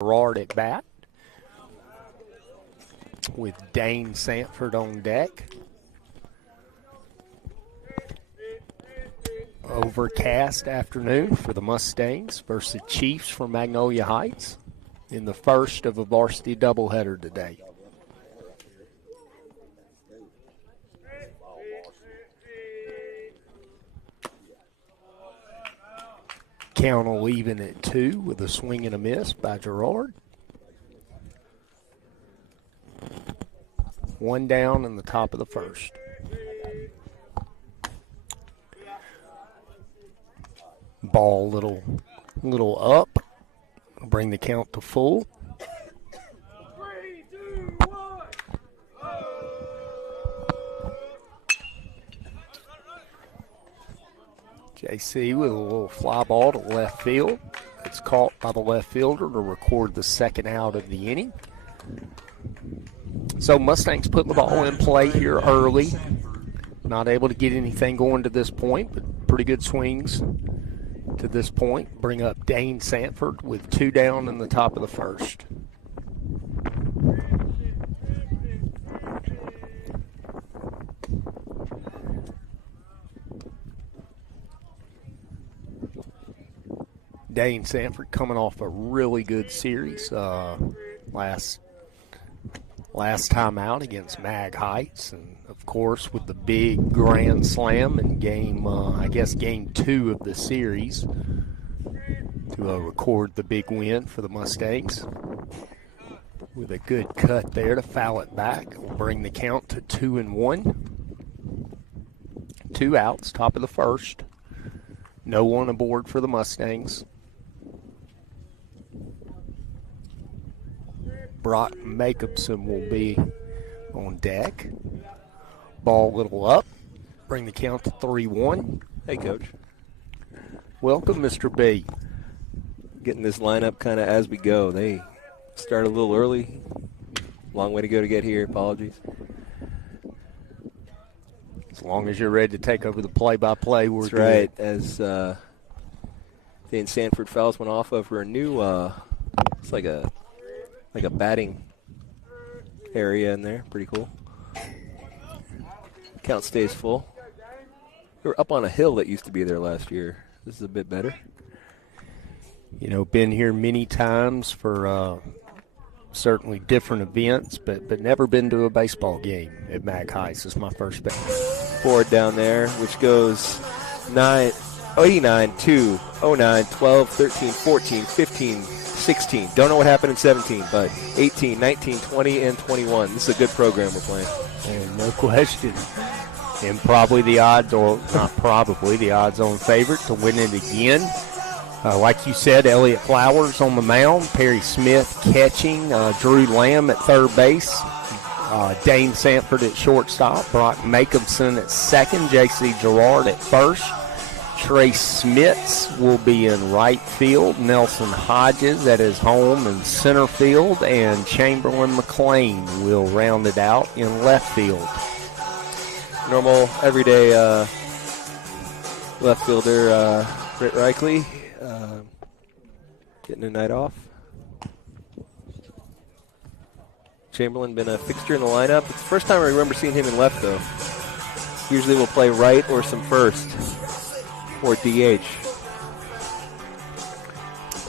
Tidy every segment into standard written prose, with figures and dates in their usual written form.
Gerard at bat with Dane Sanford on deck. Overcast afternoon for the Mustangs versus the Chiefs from Magnolia Heights in the first of a varsity doubleheader today. Count will even at 2 with a swing and a miss by Gerard. One down in the top of the first. Ball little up. Bring the count to full. 3, 2, 1. JC with a little fly ball to left field. It's caught by the left fielder to record the second out of the inning. So Mustangs put the ball in play here early. Not able to get anything going to this point, but pretty good swings to this point. Bring up Dane Sanford with 2 down in the top of the first. Dane Sanford coming off a really good series last time out against Mag Heights, and of course with the big grand slam in game 2 of the series to record the big win for the Mustangs. With a good cut there to foul it back, will bring the count to 2-1. 2 outs, top of the first. No one aboard for the Mustangs. Brock Jacobson will be on deck. Ball a little up. Bring the count to 3-1. Hey, Coach. Welcome, Mr. B. Getting this lineup kind of as we go. They start a little early. Long way to go to get here. Apologies. As long as you're ready to take over the play-by-play, we're That's good. right. As Dane Sanford fouls went off over a new, it's like a batting area in there. Pretty cool. Count stays full. We were up on a hill that used to be there last year. This is a bit better. You know, been here many times for certainly different events, but never been to a baseball game at Mag Heights. This is my first Board down there, which goes 89, 2, 09, 12, 13, 14, 15, 16. Don't know what happened in 17, but 18, 19, 20, and 21. This is a good program we're playing. And no question. And probably the odds, or not probably, the odds-on favorite to win it again. Like you said, Elliott Flowers on the mound, Perry Smith catching, Drew Lamb at third base, Dane Sanford at shortstop, Brock Jacobson at second, J.C. Gerard at first. Trace Smits will be in right field, Nelson Hodges at his home in center field, and Chamberlain McLean will round it out in left field. Normal, everyday left fielder Britt Reichley getting a night off. Chamberlain been a fixture in the lineup. It's the first time I remember seeing him in left, though. Usually we'll play right or some first. Or DH.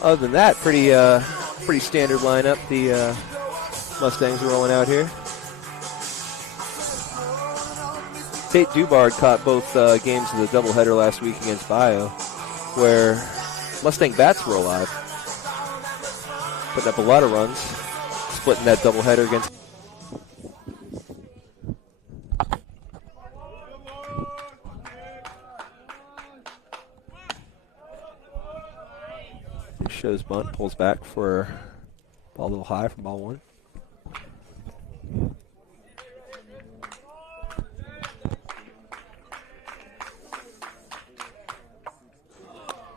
Other than that, pretty standard lineup the Mustangs are rolling out here. Tate Dubard caught both games of the doubleheader last week against Bio, where Mustang bats were alive, putting up a lot of runs, splitting that doubleheader against. Shows bunt, pulls back for ball a little high from ball 1.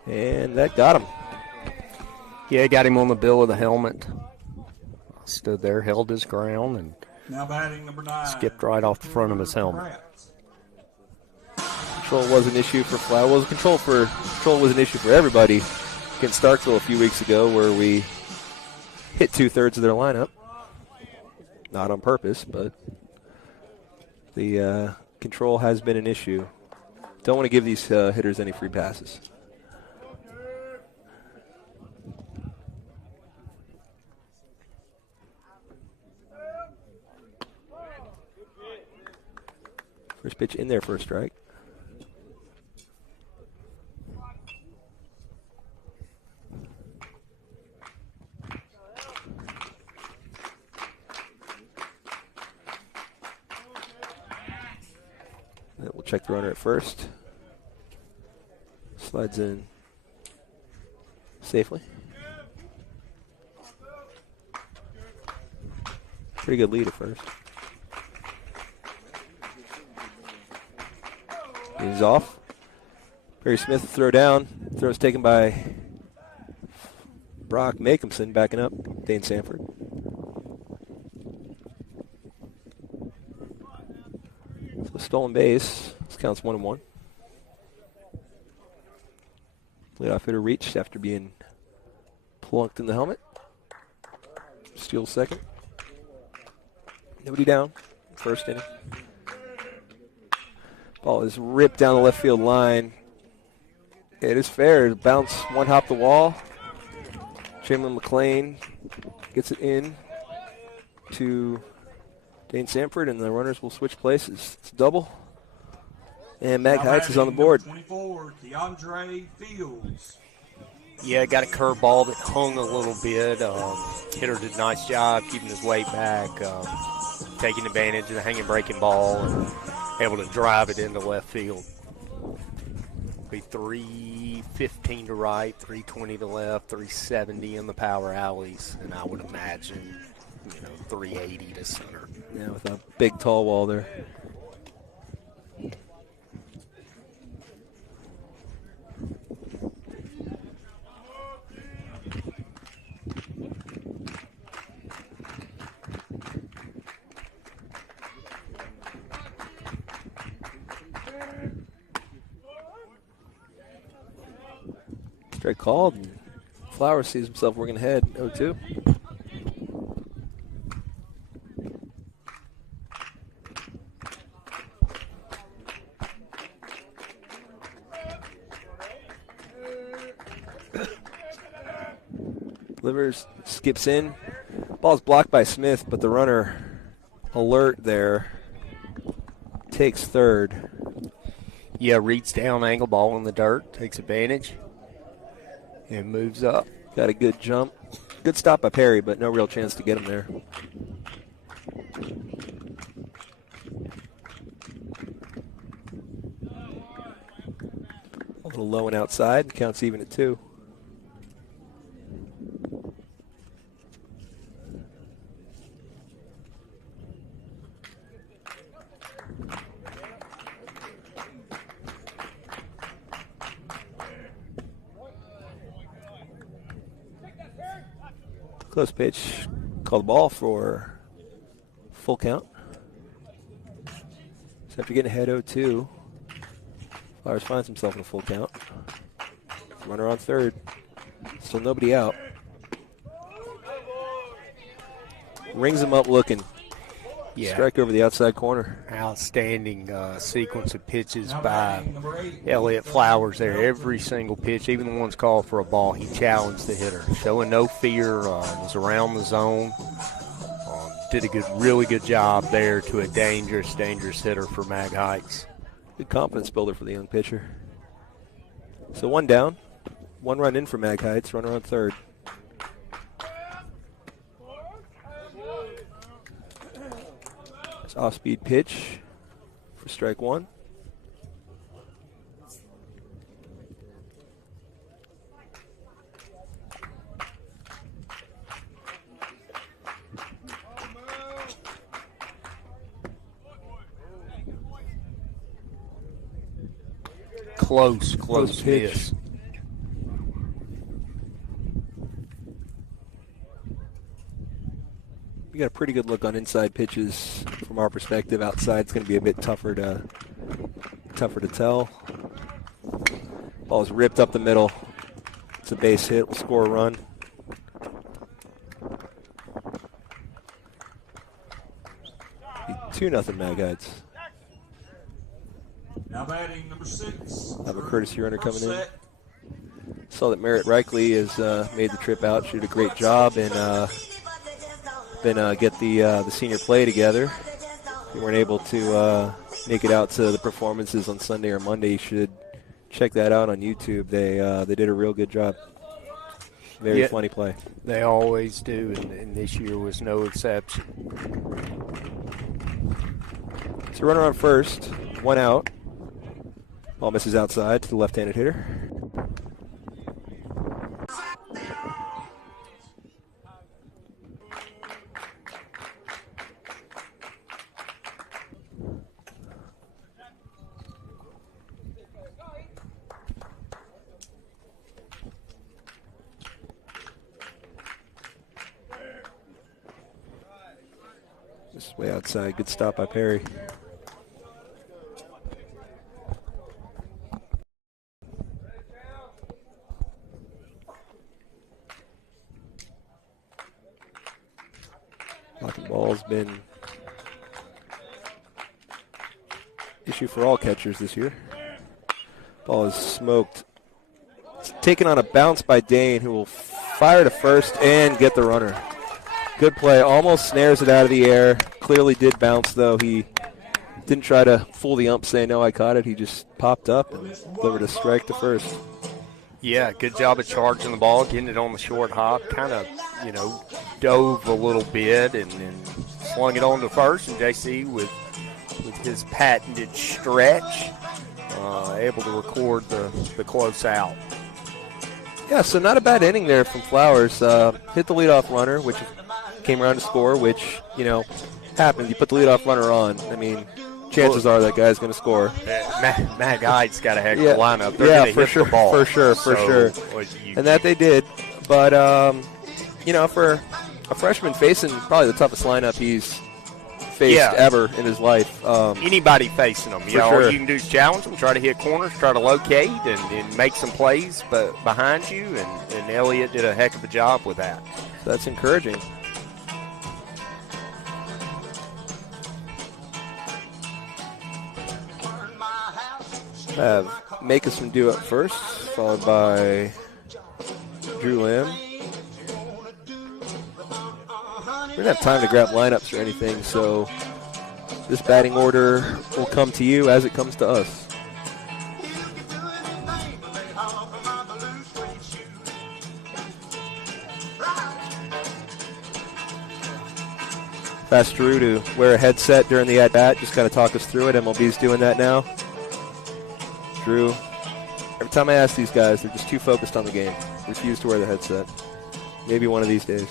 And that got him. Yeah, got him on the bill of the helmet. Stood there, held his ground, and Now batting number 9. skipped right off the front of his helmet. Control was an issue for Fly. Well, control was an issue for everybody against Starkville a few weeks ago, where we hit 2/3 of their lineup. Not on purpose, but the control has been an issue. Don't want to give these hitters any free passes. First pitch in there for a strike. We'll check the runner at first. Slides in safely. Pretty good lead at first. He's off. Perry Smith throw down. Throw's taken by Brock Makeumson, backing up Dane Sanford. So stolen base. This counts 1-1. Leadoff hitter reached after being plunked in the helmet. Steals second. Nobody down. First inning. Ball is ripped down the left field line. It is fair. Bounce, one hop the wall. Chamberlain McLean gets it in to Dane Sanford, and the runners will switch places. It's a double. And Mag Heights is on the board. 24, DeAndre Fields. Yeah, got a curveball that hung a little bit. Hitter did a nice job keeping his weight back, taking advantage of the hanging breaking ball, and able to drive it into left field. Be 315 to right, 320 to left, 370 in the power alleys, and I would imagine, 380 to center. Yeah, with a big tall wall there. Strike called. And Flowers sees himself working ahead. 0-2. Livers skips in. Ball's blocked by Smith, but the runner alert there takes third. Yeah, reads down, angle ball in the dirt, takes advantage. And moves up. Got a good jump. Good stop by Perry, but no real chance to get him there. A little low and outside. Counts even at 2. Close pitch. Call the ball for full count. So after getting ahead 0-2, Flowers finds himself in a full count. Runner on third. Still nobody out. Rings him up looking. Yeah. Strike over the outside corner. Outstanding sequence of pitches by Elliott Flowers there. Every single pitch, even the ones called for a ball, he challenged the hitter. Showing no fear, was around the zone. Did a really good job there to a dangerous hitter for Mag Heights. Good confidence builder for the young pitcher. So one down. 1 run in for Mag Heights. Runner on third. Off-speed pitch for strike 1. Close pitch. miss. We got a pretty good look on inside pitches from our perspective. Outside, it's going to be a bit tougher to tell. Ball is ripped up the middle. It's a base hit. We'll score a run. 2-0 Mag Heights. Now batting number 6. Have a courtesy runner coming in. Set. Saw that Merritt Reichley has made the trip out. She did a great job and get the senior play together. If you weren't able to make it out to the performances on Sunday or Monday, you should check that out on YouTube. They did a real good job. Very funny play. They always do, and this year was no exception. So runner on first, 1 out. Ball misses outside to the left-handed hitter. Just way outside. Good stop by Perry. Blocking ball's been issue for all catchers this year. Ball is smoked. It's taken on a bounce by Dane, who will fire to first and get the runner. Good play. Almost snares it out of the air. Clearly did bounce, though. He didn't try to fool the ump saying, no, I caught it. He just popped up and delivered a strike to first. Yeah, good job of charging the ball, getting it on the short hop. Kind of, dove a little bit and swung it on to first. And JC, with his patented stretch, able to record the close out. Yeah, so not a bad inning there from Flowers. Hit the leadoff runner, which came around to score, which, happens. You put the leadoff runner on. I mean, chances are that guy's going to score. Mag Heights got a heck of a lineup. They're yeah, gonna for hit sure, the ball. for sure. And that they did. But, for a freshman facing probably the toughest lineup he's faced ever in his life. Anybody facing them. Sure. All you can do is challenge them, try to hit corners, try to locate, and make some plays behind you. And Elliott did a heck of a job with that. That's encouraging. Have Makeson do up first, followed by Drew Lamb. We don't have time to grab lineups or anything, so this batting order will come to you as it comes to us. Asked Drew to wear a headset during the at-bat, just kind of talk us through it. MLB's doing that now. Drew, every time I ask these guys, they're just too focused on the game. Refuse to wear the headset. Maybe one of these days.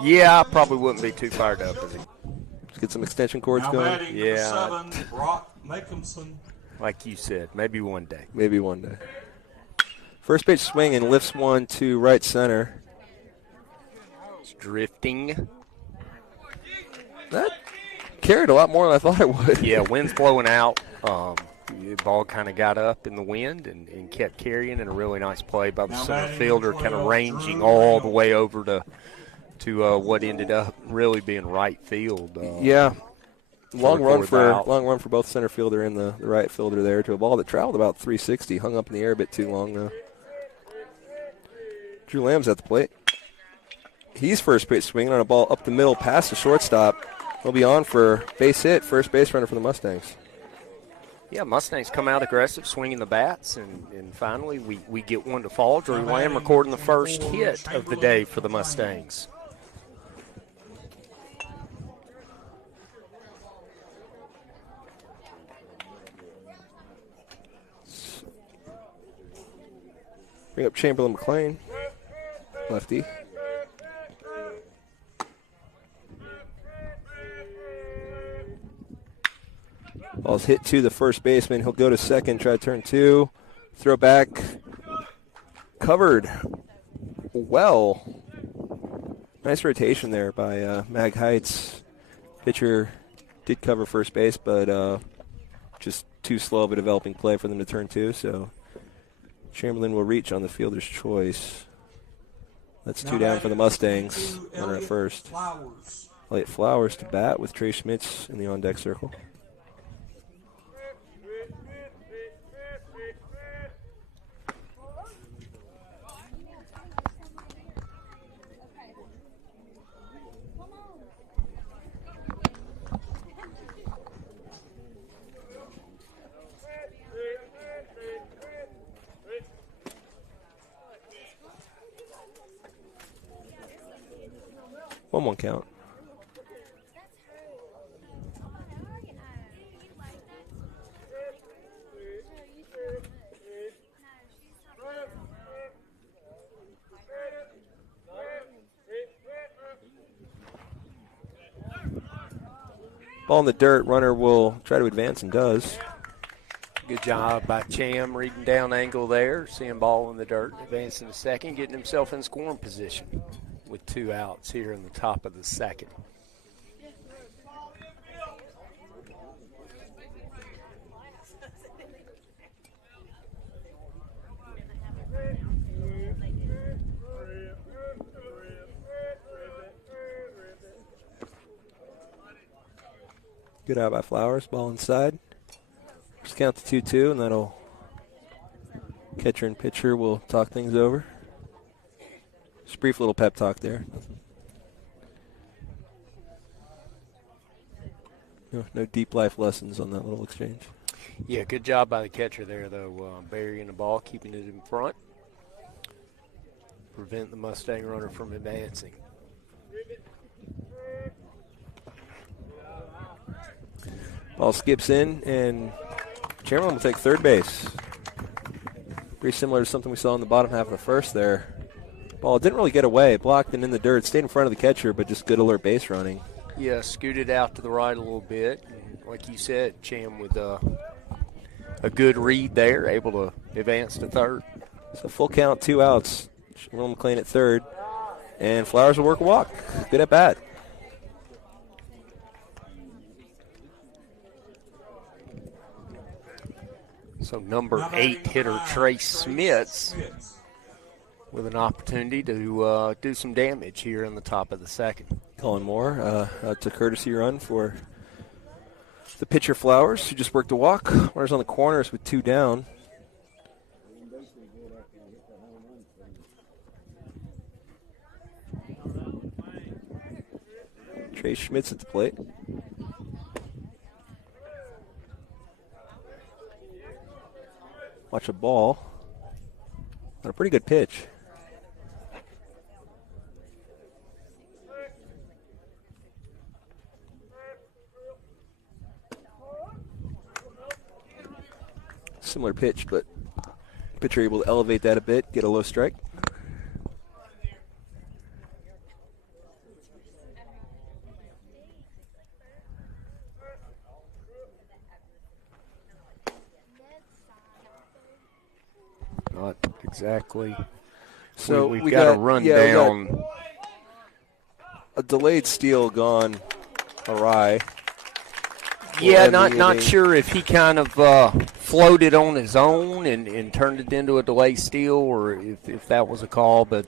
Yeah, I probably wouldn't be too fired up. Let's get some extension cords Now going. batting Yeah. number 7, Brock Makinson. Like you said, maybe one day. Maybe one day. First pitch swing and lifts one to right center. It's drifting. That carried a lot more than I thought it would. Yeah, wind's blowing out. The ball kind of got up in the wind and kept carrying, and a really nice play by the center fielder, kind of ranging all the way over to what ended up really being right field. Yeah, long run for both center fielder and the right fielder there to a ball that traveled about 360, hung up in the air a bit too long though. Drew Lamb's at the plate. He's first pitch swinging on a ball up the middle past the shortstop. He'll be on for base hit, first base runner for the Mustangs. Yeah, Mustangs come out aggressive, swinging the bats, and finally we get one to fall. Drew Lamb recording the first hit of the day for the Mustangs. Bring up Chamberlain McLean, lefty. Ball's hit to the first baseman. He'll go to second, try to turn two. Throw back. Covered well. Nice rotation there by Mag Heights. Pitcher did cover first base, but just too slow of a developing play for them to turn two. So Chamberlain will reach on the fielder's choice. That's two down for the Mustangs. Runner at first. Flowers. Elliott Flowers to bat with Trey Schmitz in the on-deck circle. One count. Ball in the dirt. Runner will try to advance and does. Good job by Cham reading down angle there, seeing ball in the dirt, advancing to second, getting himself in scoring position with 2 outs here in the top of the second. Good out by Flowers. Ball inside. Just count to 2-2, and that'll catcher and pitcher will talk things over. Just a brief little pep talk there. No deep life lessons on that little exchange. Yeah, good job by the catcher there, though, burying the ball, keeping it in front. Prevent the Mustang runner from advancing. Ball skips in, and Chamberlain will take third base. Pretty similar to something we saw in the bottom half of the first there. Ball didn't really get away, blocked and in the dirt, stayed in front of the catcher, but just good alert base running. Yeah, scooted out to the right a little bit. And like you said, Cham with a good read there, able to advance to third. So full count, 2 outs. Will McLean at third, and Flowers will work a walk. Good at bat. So number 8 hitter Trey Smith with an opportunity to do some damage here in the top of the second. Colin Moore, it's a courtesy run for the pitcher Flowers, who just worked a walk. Runners on the corners with 2 down. Trey Schmitz at the plate. Watch a ball. But a pretty good pitch. Similar pitch, but pitcher able to elevate that a bit, get a low strike. Not exactly. So we've got a rundown. A delayed steal gone awry. Yeah, not sure if he kind of floated on his own and turned it into a delay steal, or if that was a call, but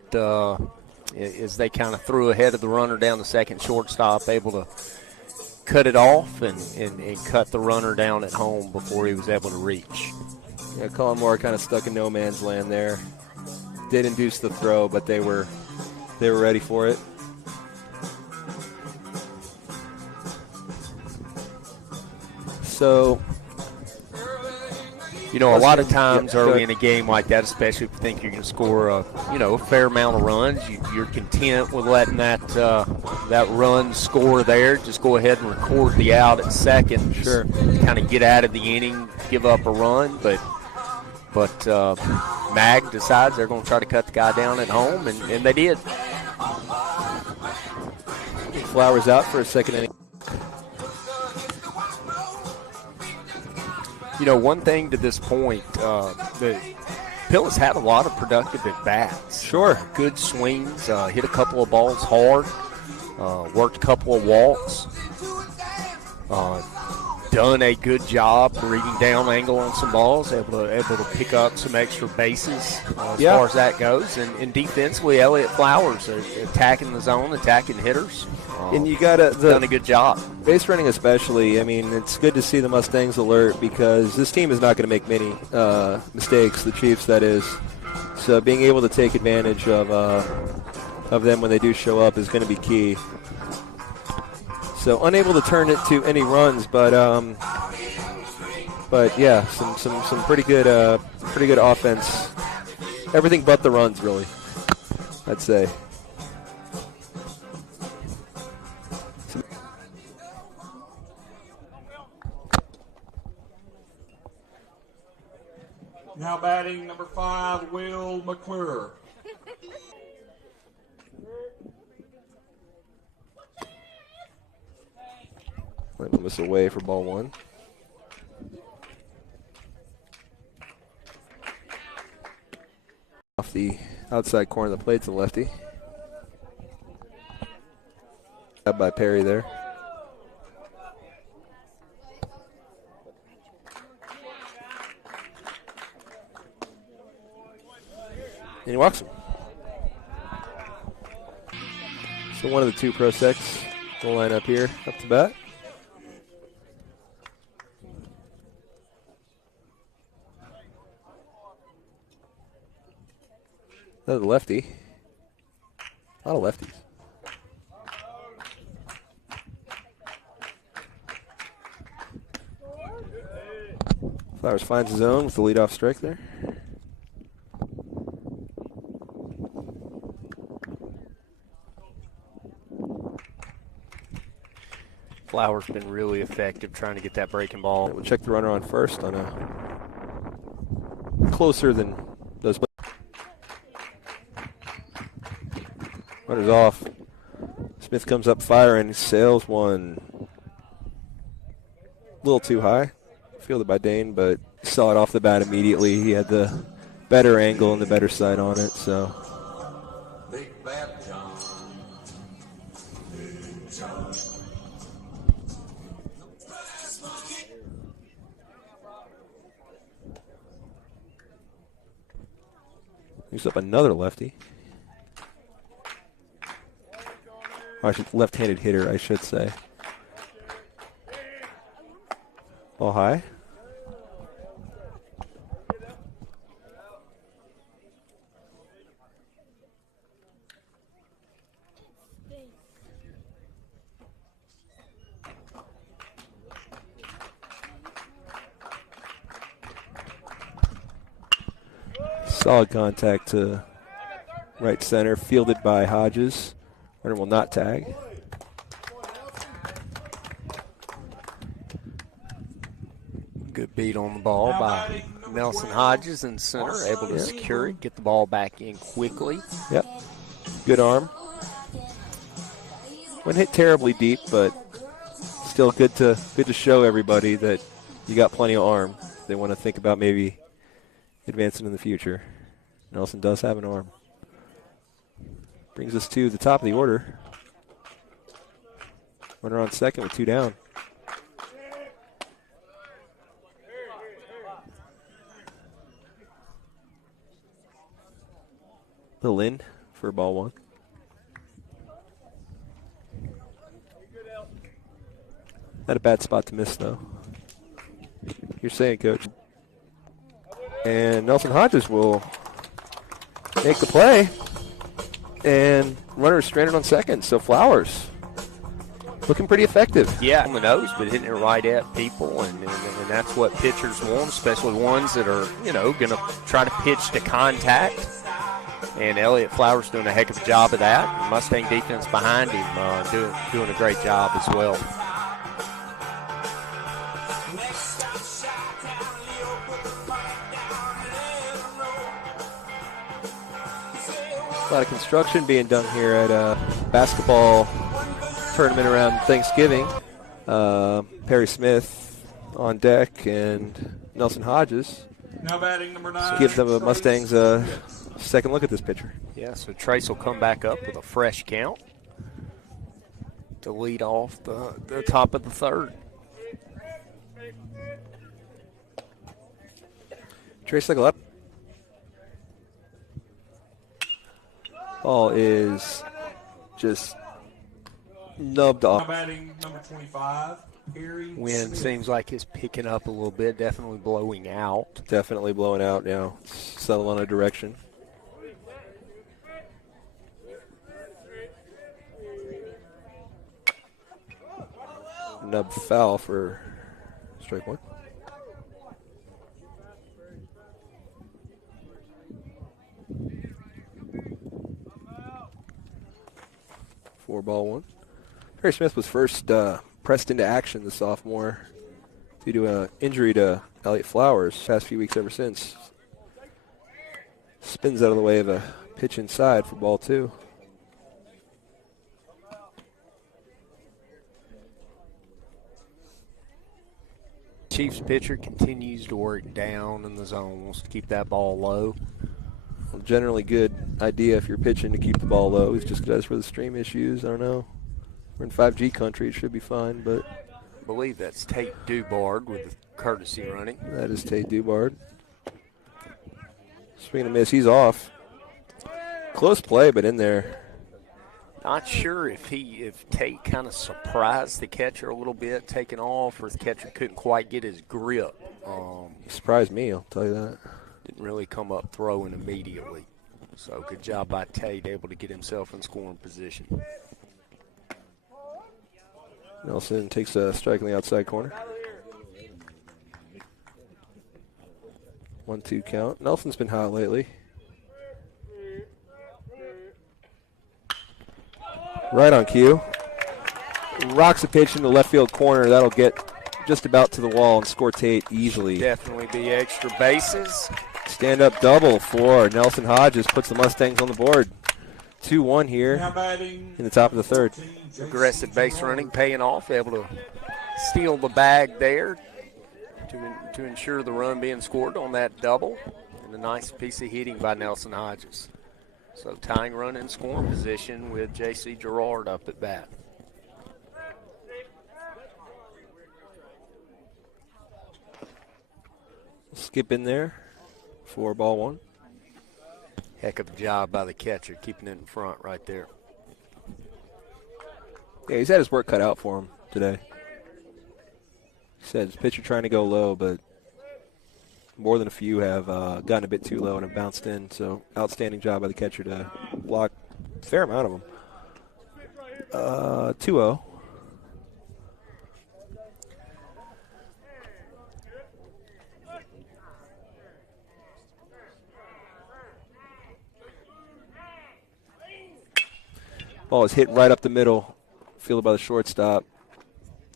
as they kind of threw ahead of the runner down the second, shortstop able to cut it off and cut the runner down at home before he was able to reach. Yeah, Colin Moore kind of stuck in no man's land there. Did induce the throw, but they were ready for it. So, a lot of times early in a game like that, especially if you think you're going to score a fair amount of runs, you're content with letting that run score there. Just go ahead and record the out at second. Sure. Kind of get out of the inning, give up a run, but Mag decides they're going to try to cut the guy down at home, and they did. Flowers out for a second inning. One thing to this point, Pill has had a lot of productive at-bats. Sure. Good swings, hit a couple of balls hard, worked a couple of walks, done a good job reading down angle on some balls, able to pick up some extra bases as far as that goes. And defensively, Elliott Flowers attacking the zone, attacking hitters. And you got to done a good job. Base running especially. I mean, it's good to see the Mustangs alert because this team is not going to make many mistakes, the Chiefs, that is. So being able to take advantage of them when they do show up is going to be key. So unable to turn it to any runs, but yeah, some pretty good offense. Everything but the runs, really, I'd say. Now batting number 5, Will McClure. Let miss away for ball 1. Off the outside corner of the plate to the lefty. Up by Perry there. And he walks him. So one of the 2 pro sets will line up here, up to bat. Another lefty. A lot of lefties. Flowers finds his own with the leadoff strike there. Flowers been really effective trying to get that breaking ball. We'll check the runner on first on a closer than those. Runner's off. Smith comes up firing, sails one. A little too high. Fielded by Dane, but saw it off the bat immediately. He had the better angle and the better sight on it, so. Big Bad John. Big John. He's up another lefty. Left-handed hitter, I should say. Ball high. Solid contact to right center, fielded by Hodges. Runner will not tag. Good beat on the ball by Nelson Hodges in center, able to secure it, get the ball back in quickly. Yep. Good arm. Wouldn't hit terribly deep, but still good to show everybody that you got plenty of arm. They want to think about maybe advancing in the future. Nelson does have an arm. Brings us to the top of the order. Runner on second with 2 down. Little in for ball 1. Not a bad spot to miss, though. You're saying, Coach. And Nelson Hodges will make the play. And runner is stranded on second. So Flowers looking pretty effective. Yeah, on the nose, but hitting it right at people. And that's what pitchers want, especially ones that are, going to try to pitch to contact. And Elliott Flowers doing a heck of a job of that. The Mustang defense behind him doing a great job as well. A lot of construction being done here at a basketball tournament around Thanksgiving. Perry Smith on deck and Nelson Hodges. Now batting number 9. Give the Mustangs a second look at this pitcher. Yeah, so Trace will come back up with a fresh count to lead off the top of the third. Trace cycle up. Ball is just nubbed Now off. batting number 25, Perry Wind Smith. seems like it's picking up a little bit, definitely blowing out. Definitely blowing out now. Settle on a direction. Nub foul for strike one. Four ball one. Perry Smith was first pressed into action, the sophomore, due to an injury to Elliott Flowers. Past few weeks ever since. Spins out of the way of a pitch inside for ball two. Chiefs pitcher continues to work down in the zone, wants to keep that ball low. Well, generally good idea if you're pitching to keep the ball low. It's just because for the stream issues, I don't know. We're in 5G country, it should be fine, but I believe that's Tate Dubard with the courtesy running. that is Tate Dubard. Swing and a miss, he's off. Close play, but in there. Not sure if Tate kind of surprised the catcher a little bit, taking off, or the catcher couldn't quite get his grip. Surprised me, I'll tell you that. Didn't really come up throwing immediately. So good job by Tate, able to get himself in scoring position. Nelson takes a strike in the outside corner. 1-2 count. Nelson's been hot lately. Right on cue. Rocks a pitch in the left field corner. That'll get just about to the wall and score Tate easily. Definitely be extra bases. Stand-up double for Nelson Hodges. Puts the Mustangs on the board. 2-1 here Now batting in the top of the third. Aggressive base running, paying off, able to steal the bag there to ensure the run being scored on that double. And a nice piece of hitting by Nelson Hodges. So tying run in scoring position with J.C. Gerard up at bat. Skip in there for ball one. Heck of a job by the catcher, keeping it in front right there. Yeah, he's had his work cut out for him today. He said his pitcher trying to go low, but more than a few have gotten a bit too low and have bounced in. So outstanding job by the catcher to block a fair amount of them. 2-0. Ball is hit right up the middle, fielded by the shortstop.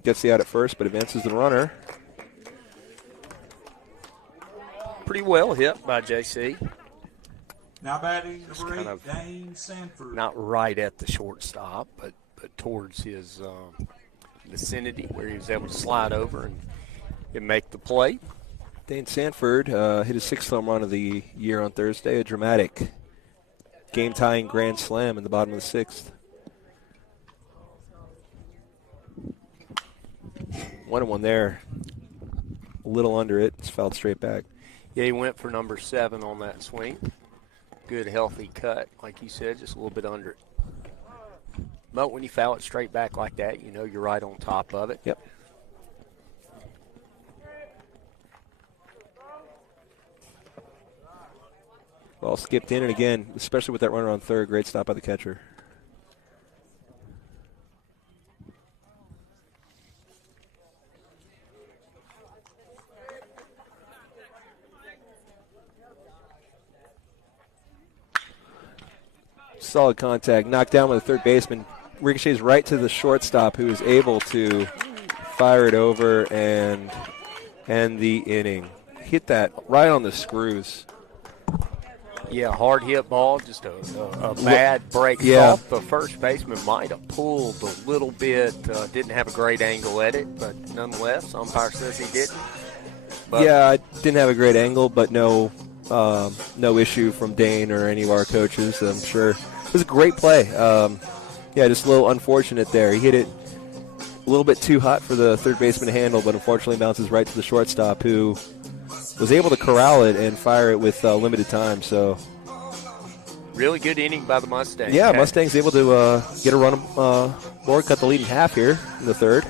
Gets the out at first, but advances the runner. Pretty well hit by J.C. Now batting Just number kind 8, of Dane Sanford. Not right at the shortstop, but towards his vicinity where he was able to slide over and make the play. Dane Sanford hit his sixth home run of the year on Thursday, a dramatic game-tying grand slam in the bottom of the sixth. 1-1 there. A little under it. It's fouled straight back. Yeah, he went for number 7 on that swing. Good, healthy cut, like you said, just a little bit under it. But when you foul it straight back like that, you know you're right on top of it. Yep. Ball skipped in, and again, especially with that runner on third, great stop by the catcher. Solid contact, knocked down with the third baseman. Ricochets right to the shortstop, who is able to fire it over and end the inning. Hit that right on the screws. Yeah, hard hit ball, just a bad break Yeah. off. The first baseman might have pulled a little bit, didn't have a great angle at it, but nonetheless, umpire says he didn't. But Yeah, I didn't have a great angle, but no issue from Dane or any of our coaches. I'm sure it was a great play. Yeah, just a little unfortunate there. He hit it a little bit too hot for the third baseman to handle, but unfortunately bounces right to the shortstop, who was able to corral it and fire it with limited time. So Really good inning by the Mustangs. Yeah, Mustangs able to get a run board, cut the lead in half here in the third.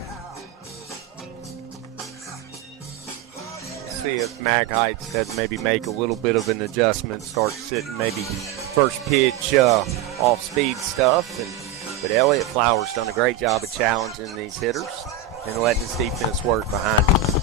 See if Mag Heights had to maybe make a little bit of an adjustment, start sitting maybe first pitch off-speed stuff. But Elliott Flowers done a great job of challenging these hitters and letting his defense work behind him.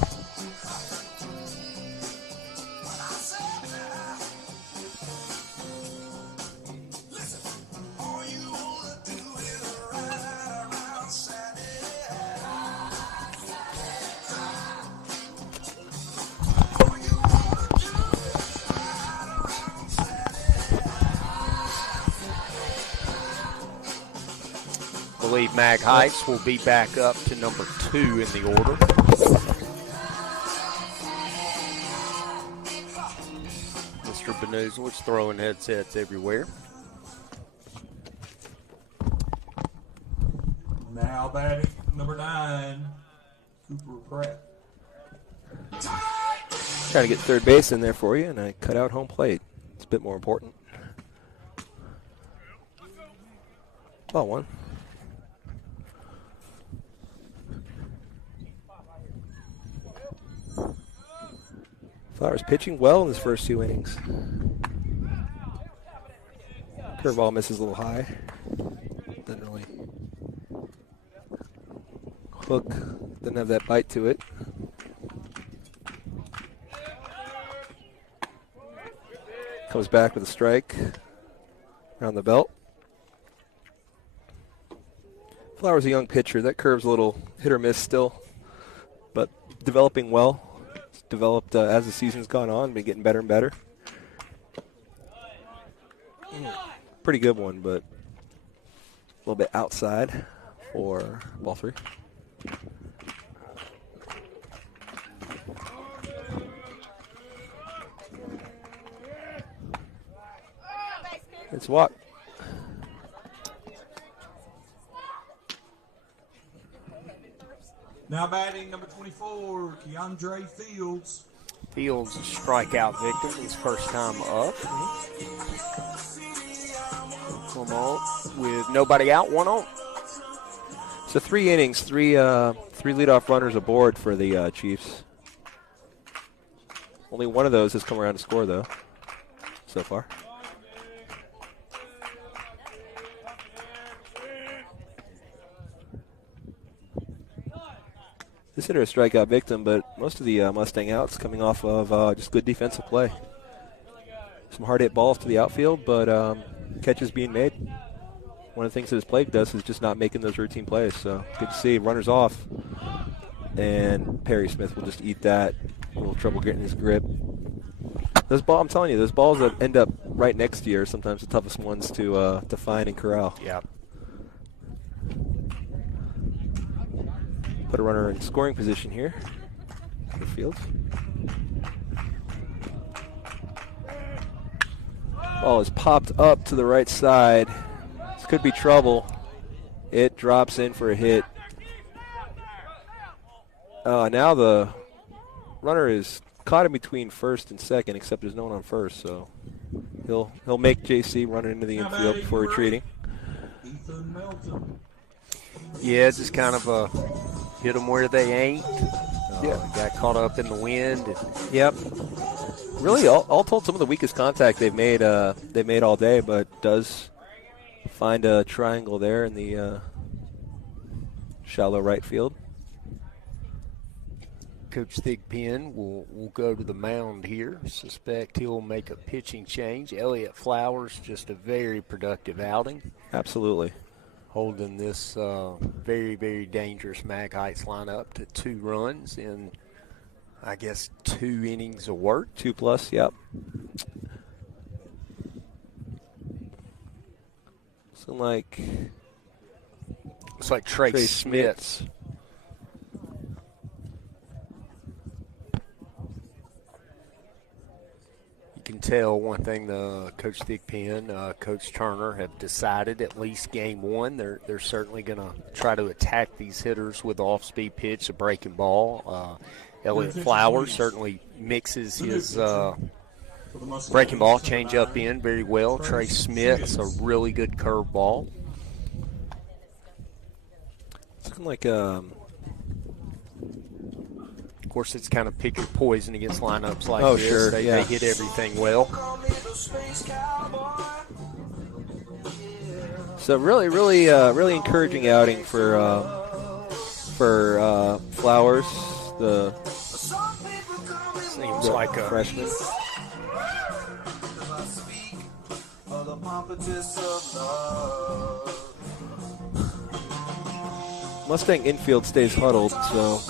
I believe Mag Heights will be back up to number 2 in the order. Mr. Benuzowicz throwing headsets everywhere. Now batting number 9, Cooper Pratt. Trying to get third base in there for you, and I cut out home plate. It's a bit more important. Ball one. Flowers pitching well in his first 2 innings. Curveball misses a little high. Doesn't really hook. Doesn't have that bite to it. Comes back with a strike around the belt. Flowers a young pitcher. That curve's a little hit or miss still, but developing well. It's developed as the season's gone on, been getting better and better. Pretty good one, but a little bit outside for ball 3. It's a walk. Now batting number 24, Keandre Fields. Fields a strikeout victim, his first time up. Come on, with nobody out, 1 on. So 3 innings, three leadoff runners aboard for the Chiefs. Only one of those has come around to score, though, so far. This hitter a strikeout victim, but most of the Mustang outs coming off of just good defensive play. Some hard hit balls to the outfield, but catches being made. One of the things that has plagued us is just not making those routine plays. So good to see. Runners off, and Perry Smith will just eat that. A little trouble getting his grip. Those balls, I'm telling you, those balls that end up right next to you are sometimes the toughest ones to find and corral. Yeah. Put a runner in scoring position here for Fields. Ball is popped up to the right side. This could be trouble. It drops in for a hit. Now the runner is caught in between first and second, except there's no one on first, so he'll make JC run into the infield before retreating. Ethan Melton. Yeah, just kind of hit them where they ain't. Got caught up in the wind. Yep. Really, all told, some of the weakest contact they've made all day, but does find a triangle there in the shallow right field. Coach Thigpen will go to the mound here. Suspect he'll make a pitching change. Elliott Flowers, just a very productive outing. Absolutely. Holding this very, very dangerous Mag Heights lineup to 2 runs in, I guess, 2 innings of work. 2+, yep. Looks like Trey Smith. You can tell one thing, Coach Thigpen, Coach Turner have decided at least game 1, they're certainly going to try to attack these hitters with off-speed pitch, a breaking ball. Elliott Flowers certainly mixes Breaking ball, change up in very well. Trey Smith's a really good curve ball. It's looking like Of course, it's kind of pick your poison against lineups like this. Sure, They hit everything well. So really encouraging outing for Flowers, the Seems like a freshman. Mustang infield stays huddled, so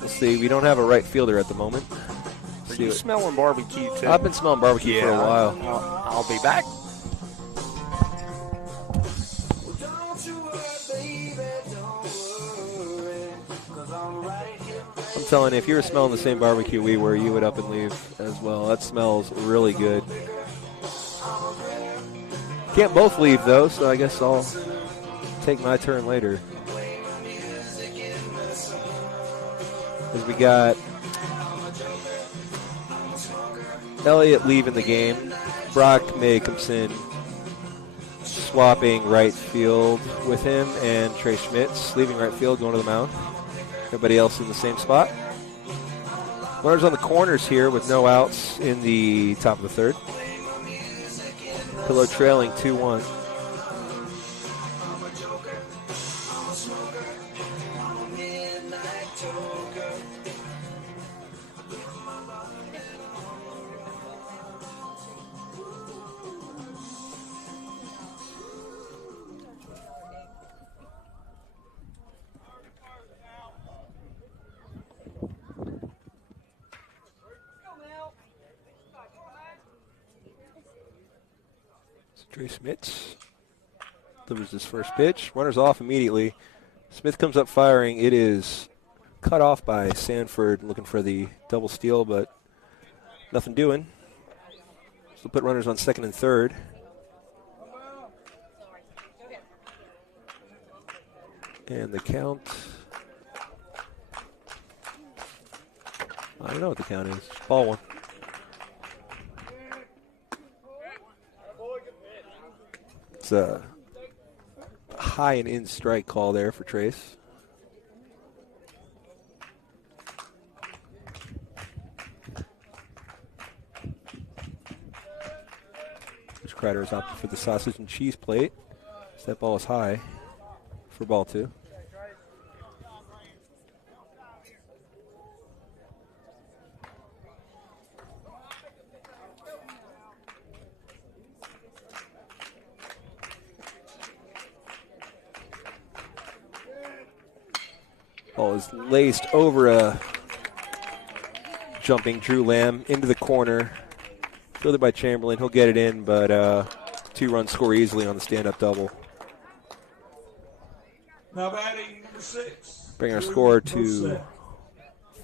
we'll see. We don't have a right fielder at the moment. Are you smelling barbecue too? I've been smelling barbecue for a while. I'll be back. I'm telling you, if you were smelling the same barbecue we were, you would up and leave as well. That smells really good. Can't both leave, though, so I guess I'll take my turn later. As we got Elliott leaving the game, Brock Jacobson swapping right field with him, and Trey Schmitz leaving right field, going to the mound. Everybody else in the same spot. Runners on the corners here with no outs in the top of the third. Pillow trailing 2-1. Trey Schmitz delivers his first pitch. Runners off immediately. Smith comes up firing. It is cut off by Sanford, looking for the double steal, but nothing doing. So put runners on second and third. And the count, I don't know what the count is. Ball one. It's a high and in strike call there for Trace. Rich Kreider is opting for the sausage and cheese plate. So that ball is high for ball two. Ball is laced over a jumping Drew Lamb into the corner. Fielded by Chamberlain. He'll get it in, but two-run score easily on the stand-up double. Now batting number 6. Bring our score to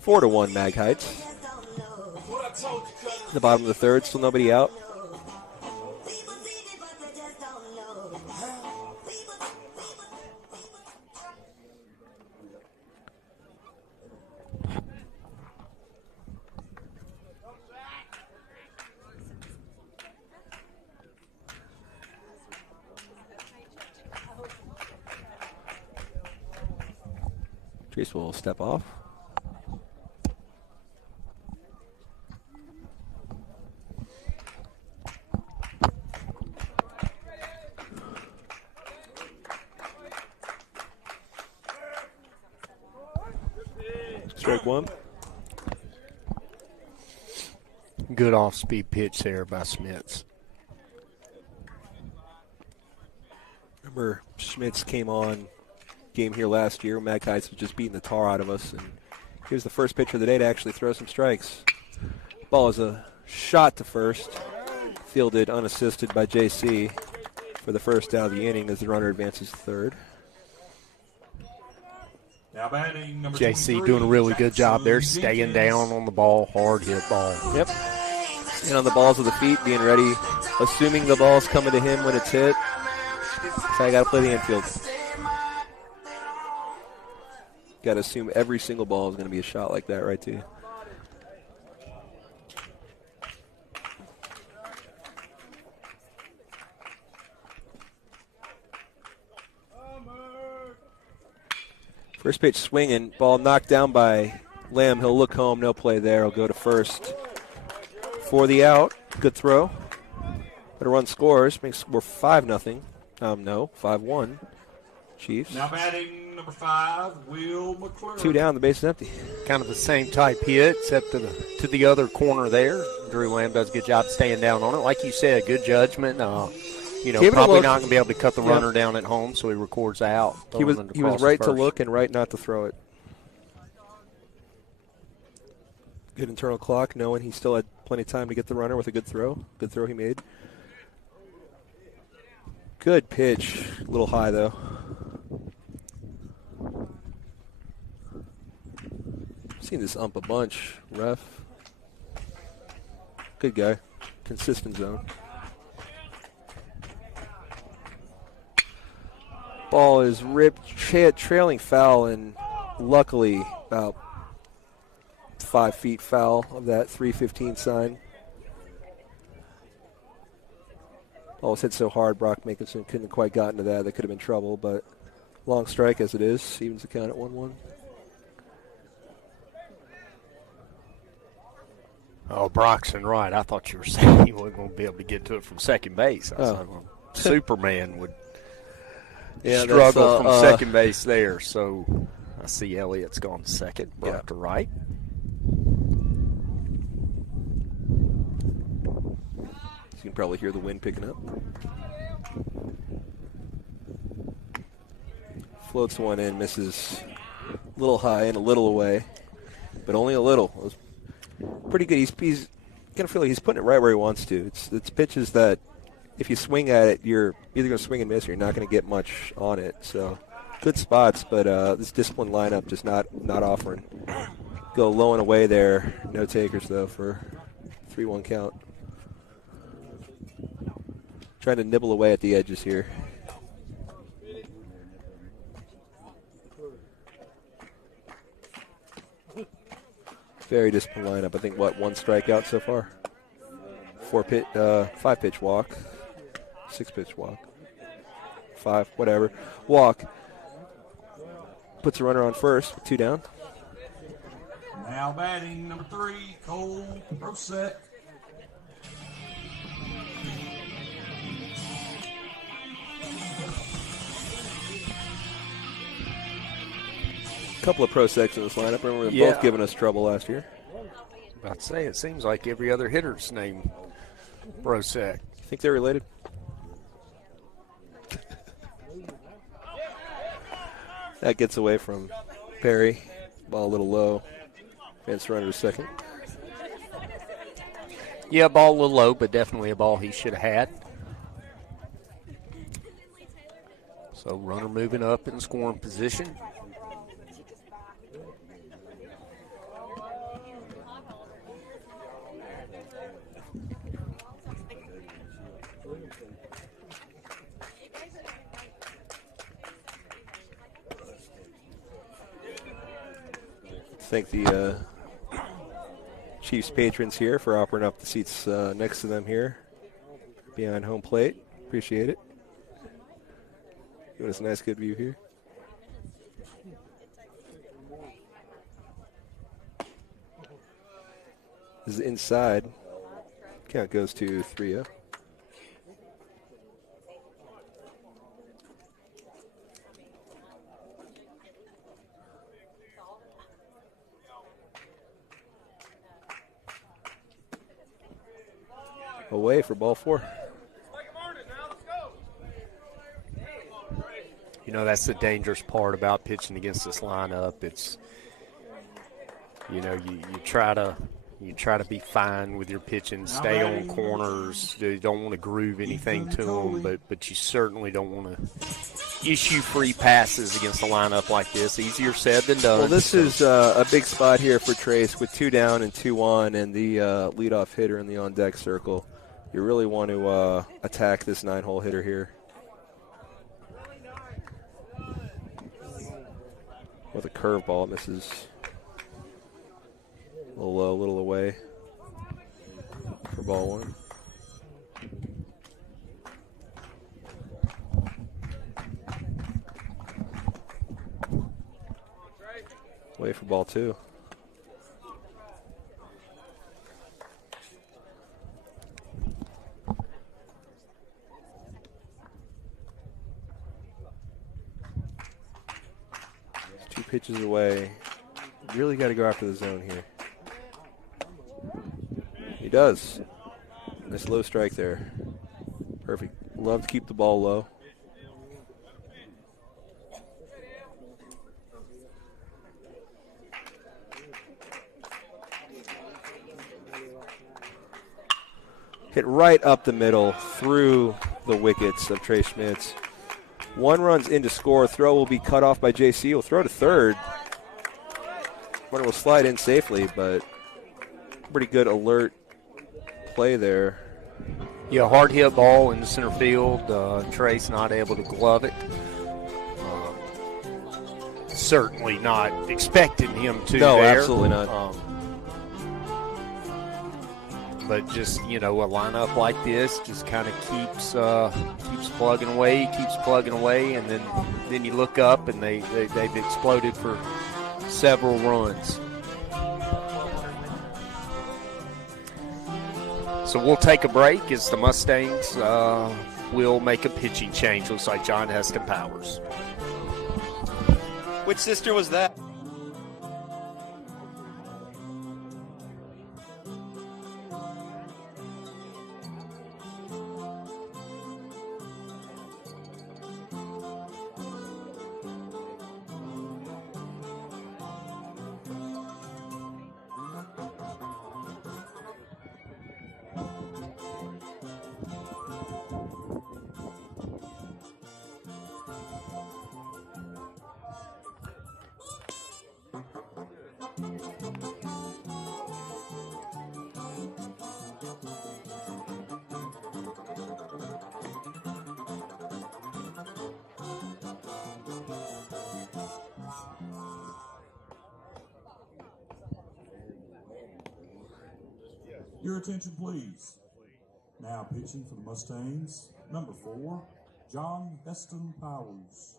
4-1 Mag Heights. The bottom of the third, still nobody out. Trace will step off. Strike one. Good off-speed pitch there by Smits. Remember, Schmitz came on game here last year. Mag Heights was just beating the tar out of us, and here's the first pitcher of the day to actually throw some strikes. Ball is a shot to first, fielded unassisted by JC for the first out of the inning as the runner advances to third. Now batting number JC 23, doing a really good job there, Jackson staying Jenkins. down on the ball, hard hit ball. Yep. And on the balls of the feet, being ready, assuming the ball's coming to him when it's hit. So I got to play the infield. Got to assume every single ball is going to be a shot like that right to you. First pitch swinging, ball knocked down by Lamb. He'll look home, no play there. He'll go to first for the out. Good throw. But a run scores. Makes we're 5-0. No, 5-1. Chiefs. Now batting number 5, Will McClure. 2 down, the base is empty. Kind of the same type hit, except to the other corner there. Drew Lamb does a good job staying down on it. Like you said, good judgment. Probably not going to be able to cut the runner down at home, so he records out. He was right to look and right not to throw it. Good internal clock, knowing he still had plenty of time to get the runner with a good throw. Good throw he made. Good pitch. A little high, though. Seen this ump a bunch, ref. Good guy. Consistent zone. Ball is ripped, trailing foul, and luckily about 5 feet foul of that 315 sign. Ball was hit so hard, Brock Makinson couldn't have quite gotten to that. That could have been trouble, but long strike as it is. Evens the count at 1-1. Oh, Broxton, right. I thought you were saying he wasn't going to be able to get to it from second base. I thought Superman would struggle from second base there. So I see Elliott's gone to second, Brock to right. You can probably hear the wind picking up. Floats one in, misses a little high and a little away, but only a little. It was pretty good. He's going to feel like he's putting it right where he wants to. It's pitches that if you swing at it, you're either going to swing and miss or you're not going to get much on it. So good spots, but this disciplined lineup just not offering. Go low and away there. No takers, though, for 3-1 count. Trying to nibble away at the edges here. Very disciplined lineup. I think, one strikeout so far? 5-pitch walk. 6-pitch walk. 5, whatever. Walk. Puts a runner on first with 2 down. Now batting number 3, Cole Brosek. Couple of pro sects in this lineup. Remember, they're both giving us trouble last year. About to say, it seems like every other hitter's named Brosek. Think they're related? That gets away from Perry. Ball a little low. Fence runner to second. Yeah, ball a little low, but definitely a ball he should have had. So runner moving up in scoring position. Thank the Chiefs patrons here for offering up the seats next to them here behind home plate. Appreciate it. Giving us a nice, good view here. This is inside. Count goes to 3-0. Away for ball 4. You know, that's the dangerous part about pitching against this lineup. It's, you try to be fine with your pitching, stay on corners. You don't want to groove anything to them, but you certainly don't want to issue free passes against a lineup like this. Easier said than done. Well, this is a big spot here for Trace with 2 down and 2 on, and the leadoff hitter in the on-deck circle. You really want to attack this 9-hole hitter here. With a curveball, misses a little low, a little away for ball 1. Wait for ball 2. It's 2 pitches away. Really got to go after the zone here. He does. Nice low strike there. Perfect. Love to keep the ball low. Hit right up the middle through the wickets of Trey Schmitz. 1 run's in to score. Throw will be cut off by JC. Will throw to third. Runner will slide in safely, but pretty good alert play there. Yeah, hard hit ball in the center field. Trey's not able to glove it. Certainly not expecting him to. No, there. Absolutely not. But just, a lineup like this just kind of keeps plugging away, and then you look up and they've exploded for several runs. So we'll take a break as the Mustangs will make a pitching change. Looks like John Heston Powers. Which sister was that? Your attention, please. Now pitching for the Mustangs, number 4, John Heston Powers.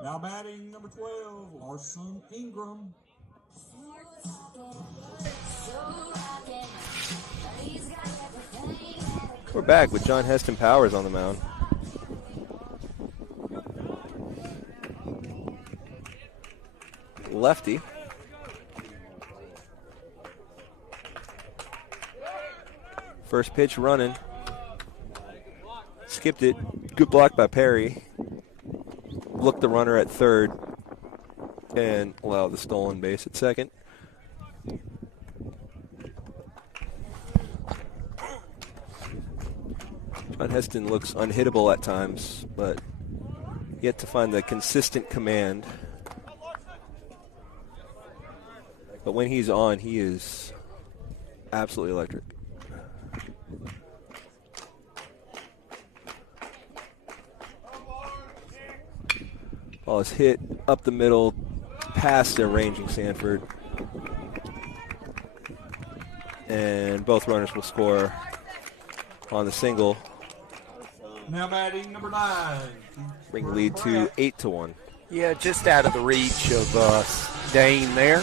Now batting number 12, Larson Ingram. We're back with John Heston Powers on the mound. Lefty. First pitch running. Skipped it. Good block by Perry. Looked the runner at third and allowed the stolen base at second. John Heston looks unhittable at times, but yet to find the consistent command. But when he's on, he is absolutely electric. Ball is hit up the middle, past the ranging Sanford. and both runners will score on the single. Now batting number 9. Bring the lead to 8-1. Yeah, just out of the reach of Dane there.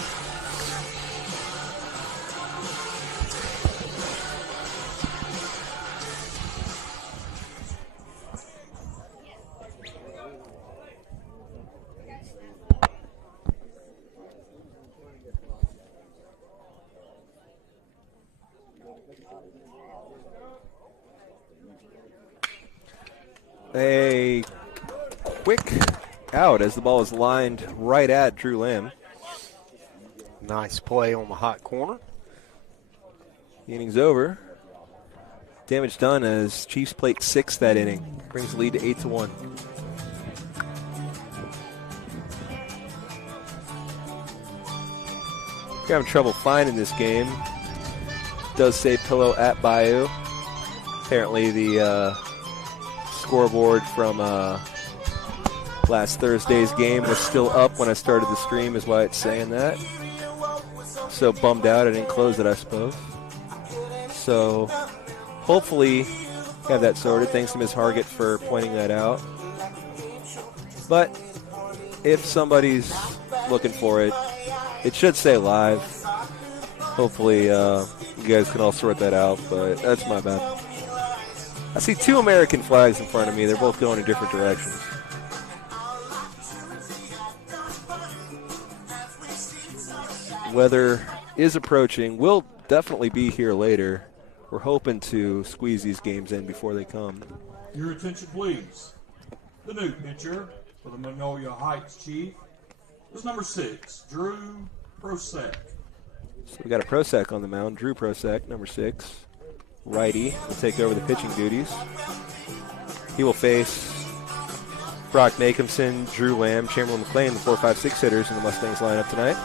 A quick out as the ball is lined right at Drew Lamb. Nice play on the hot corner. The inning's over. Damage done as Chiefs plate 6 that inning. Brings the lead to 8-1. If you're having trouble finding this game, it does say Pillow at Bayou. Apparently the scoreboard from last Thursday's game was still up when I started the stream, is why it's saying that. So bummed out I didn't close it, I suppose. So hopefully have that sorted. Thanks to Ms. Hargett for pointing that out. But if somebody's looking for it, it should say live. Hopefully you guys can all sort that out, but that's my bad. I see 2 American flags in front of me. They're both going in different directions. Weather is approaching. We'll definitely be here later. We're hoping to squeeze these games in before they come. Your attention, please. The new pitcher for the Magnolia Heights Chief is number 6, Drew Prosek. So we got a Prosek on the mound. Drew Prosek, number 6. Righty will take over the pitching duties. He will face Brock Makinson, Drew Lamb, Chamberlain McLean, the 4, 5, 6 hitters in the Mustangs lineup tonight.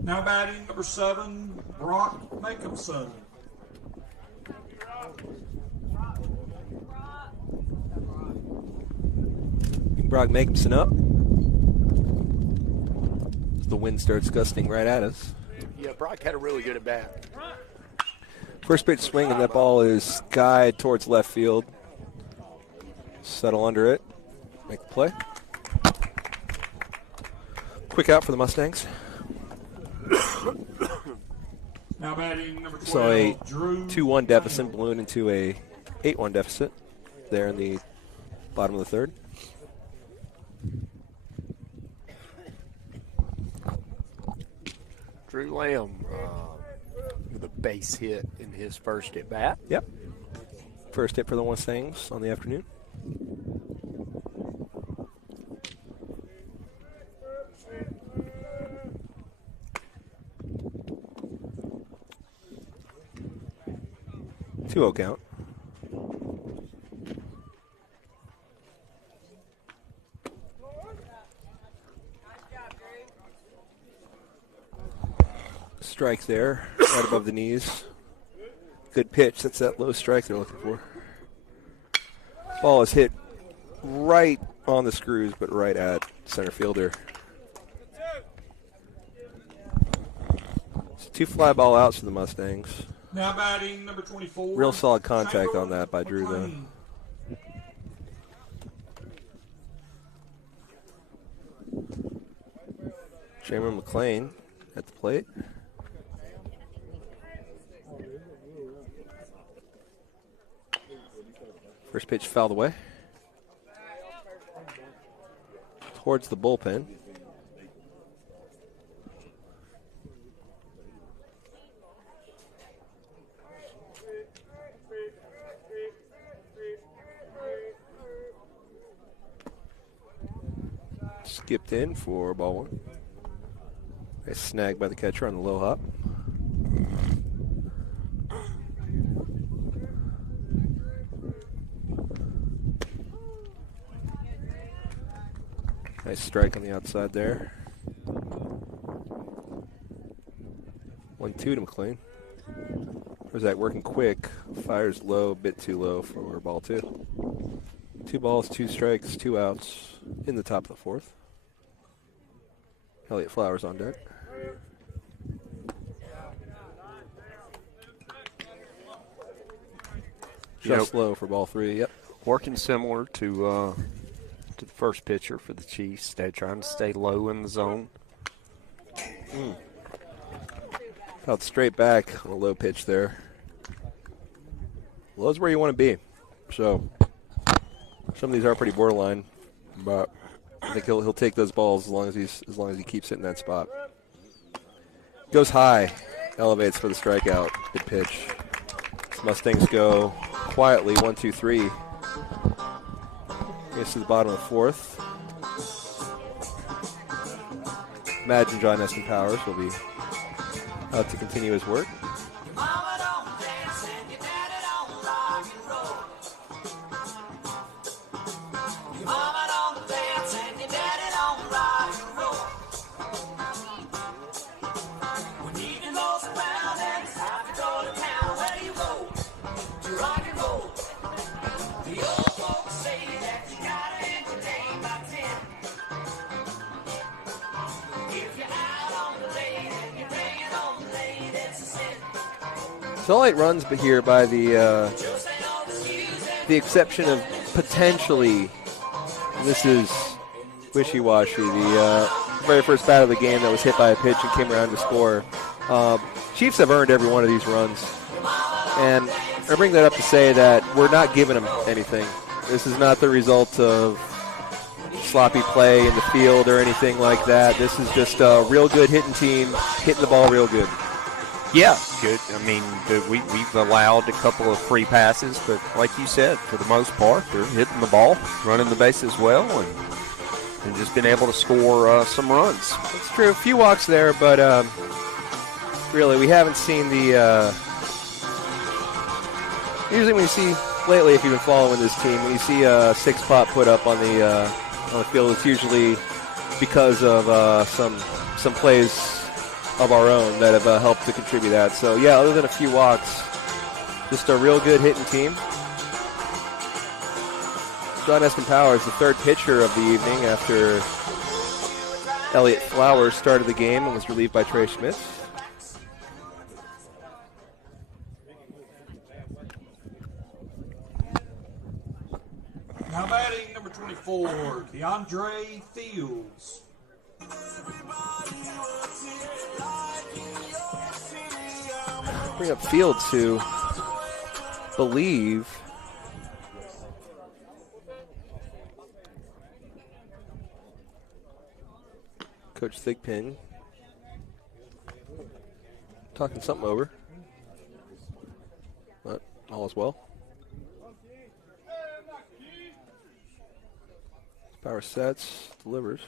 Now batting number 7, Brock Makinson. Brock Makinson up. The wind starts gusting right at us. Yeah, Brock had a really good at bat. First pitch swing, and that ball is skied towards left field. Settle under it. Make the play. Quick out for the Mustangs. Now batting number 12, So a Drew 2-1 deficit balloon into a 8-1 deficit there in the bottom of the third. Drew Lamb with a base hit in his first at bat. Yep. First hit for the Mustangs on the afternoon. Two-0 count. Strike there, right above the knees. Good pitch. That's that low strike they're looking for. Ball is hit right on the screws, but right at center fielder. So 2 fly ball outs for the Mustangs. Now batting number 24. Real solid contact on that by Drew, though. Chamberlain McLean at the plate. First pitch fouled away. Towards the bullpen. skipped in for ball one. Nice snag by the catcher on the low hop. Nice strike on the outside there. 1-2 to McLean. Was that working quick? Fires low, a bit too low for ball two. 2 balls, 2 strikes, 2 outs in the top of the fourth. Elliott Flowers on deck. Just low for ball 3. Yep. Working similar to the first pitcher for the Chiefs. They're trying to stay low in the zone. Felt straight back on a low pitch there. Low's where you want to be. So some of these are pretty borderline, but I think he'll take those balls as long as he keeps it in that spot. Goes high, elevates for the strikeout. Good pitch. These Mustangs go quietly 1-2-3. Gets to the bottom of the fourth. Imagine John Eston Powers will be out to continue his work. So all 8 runs but here by the exception of potentially, this is wishy-washy, the very first bat of the game that was hit by a pitch and came around to score. Chiefs have earned every one of these runs. And I bring that up to say that we're not giving them anything. This is not the result of sloppy play in the field or anything like that. This is just a real good hitting team, hitting the ball real good. Yeah, good. I mean, we've allowed a couple of free passes, but like you said, for the most part, they're hitting the ball, running the bases well, and just been able to score some runs. It's true. A few walks there, but really, we haven't seen the... usually when you see, lately, if you've been following this team, when you see a 6-pot put up on the field, it's usually because of some plays of our own that have helped to contribute that. So, yeah, other than a few walks, just a real good hitting team. John Eston Powers, the third pitcher of the evening after Elliott Flowers started the game and was relieved by Trey Schmitz. Now batting number 24, DeAndre Fields. Bring up Fields, who believe Coach Thigpen talking something over, but all is well. Power sets, delivers.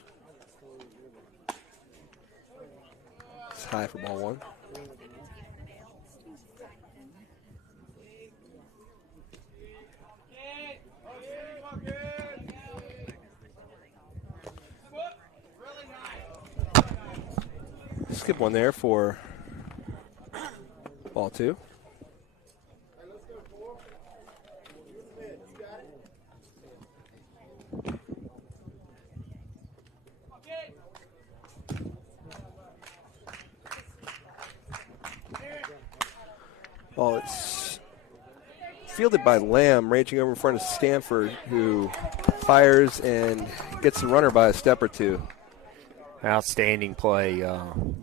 It's high for ball 1. Skip one there for ball 2. Ball is fielded by Lamb, ranging over in front of Stanford, who fires and gets the runner by a step or two. Outstanding play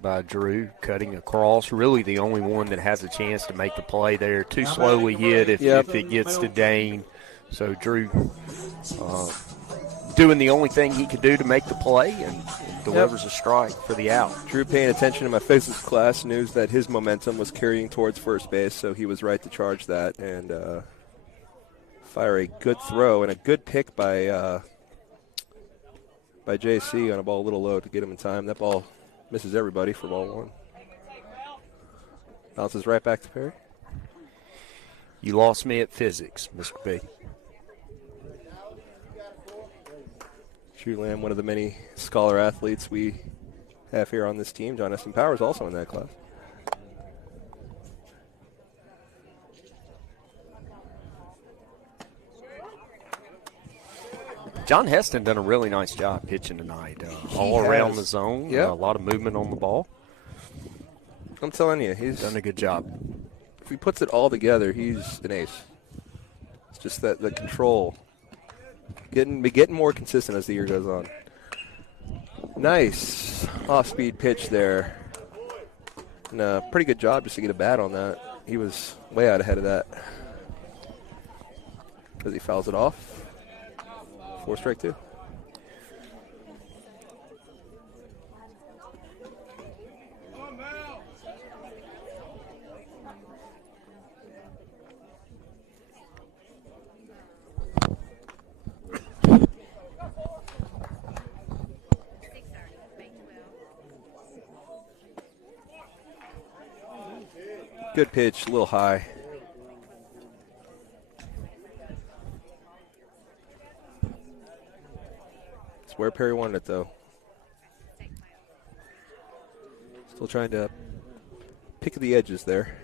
by Drew, cutting across. Really the only one that has a chance to make the play there. Too slowly hit if it gets to Dane. So Drew doing the only thing he could do to make the play and delivers a strike for the out. Drew, paying attention to my physics class, knew that his momentum was carrying towards first base, so he was right to charge that and fire a good throw and a good pick by by JC on a ball a little low to get him in time. That ball misses everybody for ball one. Bounces right back to Perry. You lost me at physics, Mr. B. Drew Lamb, one of the many scholar athletes we have here on this team. John Eston Powers also in that class. John Heston done a really nice job pitching tonight. All around the zone, yep. A lot of movement on the ball. I'm telling you, he's done a good job. If he puts it all together, he's an ace. It's just that the control, getting more consistent as the year goes on. Nice off-speed pitch there. And a pretty good job just to get a bat on that. He was way out ahead of that. As he fouls it off. 4 strike 2. Good pitch, a little high. It's where Perry wanted it, though. Still trying to pick the edges there.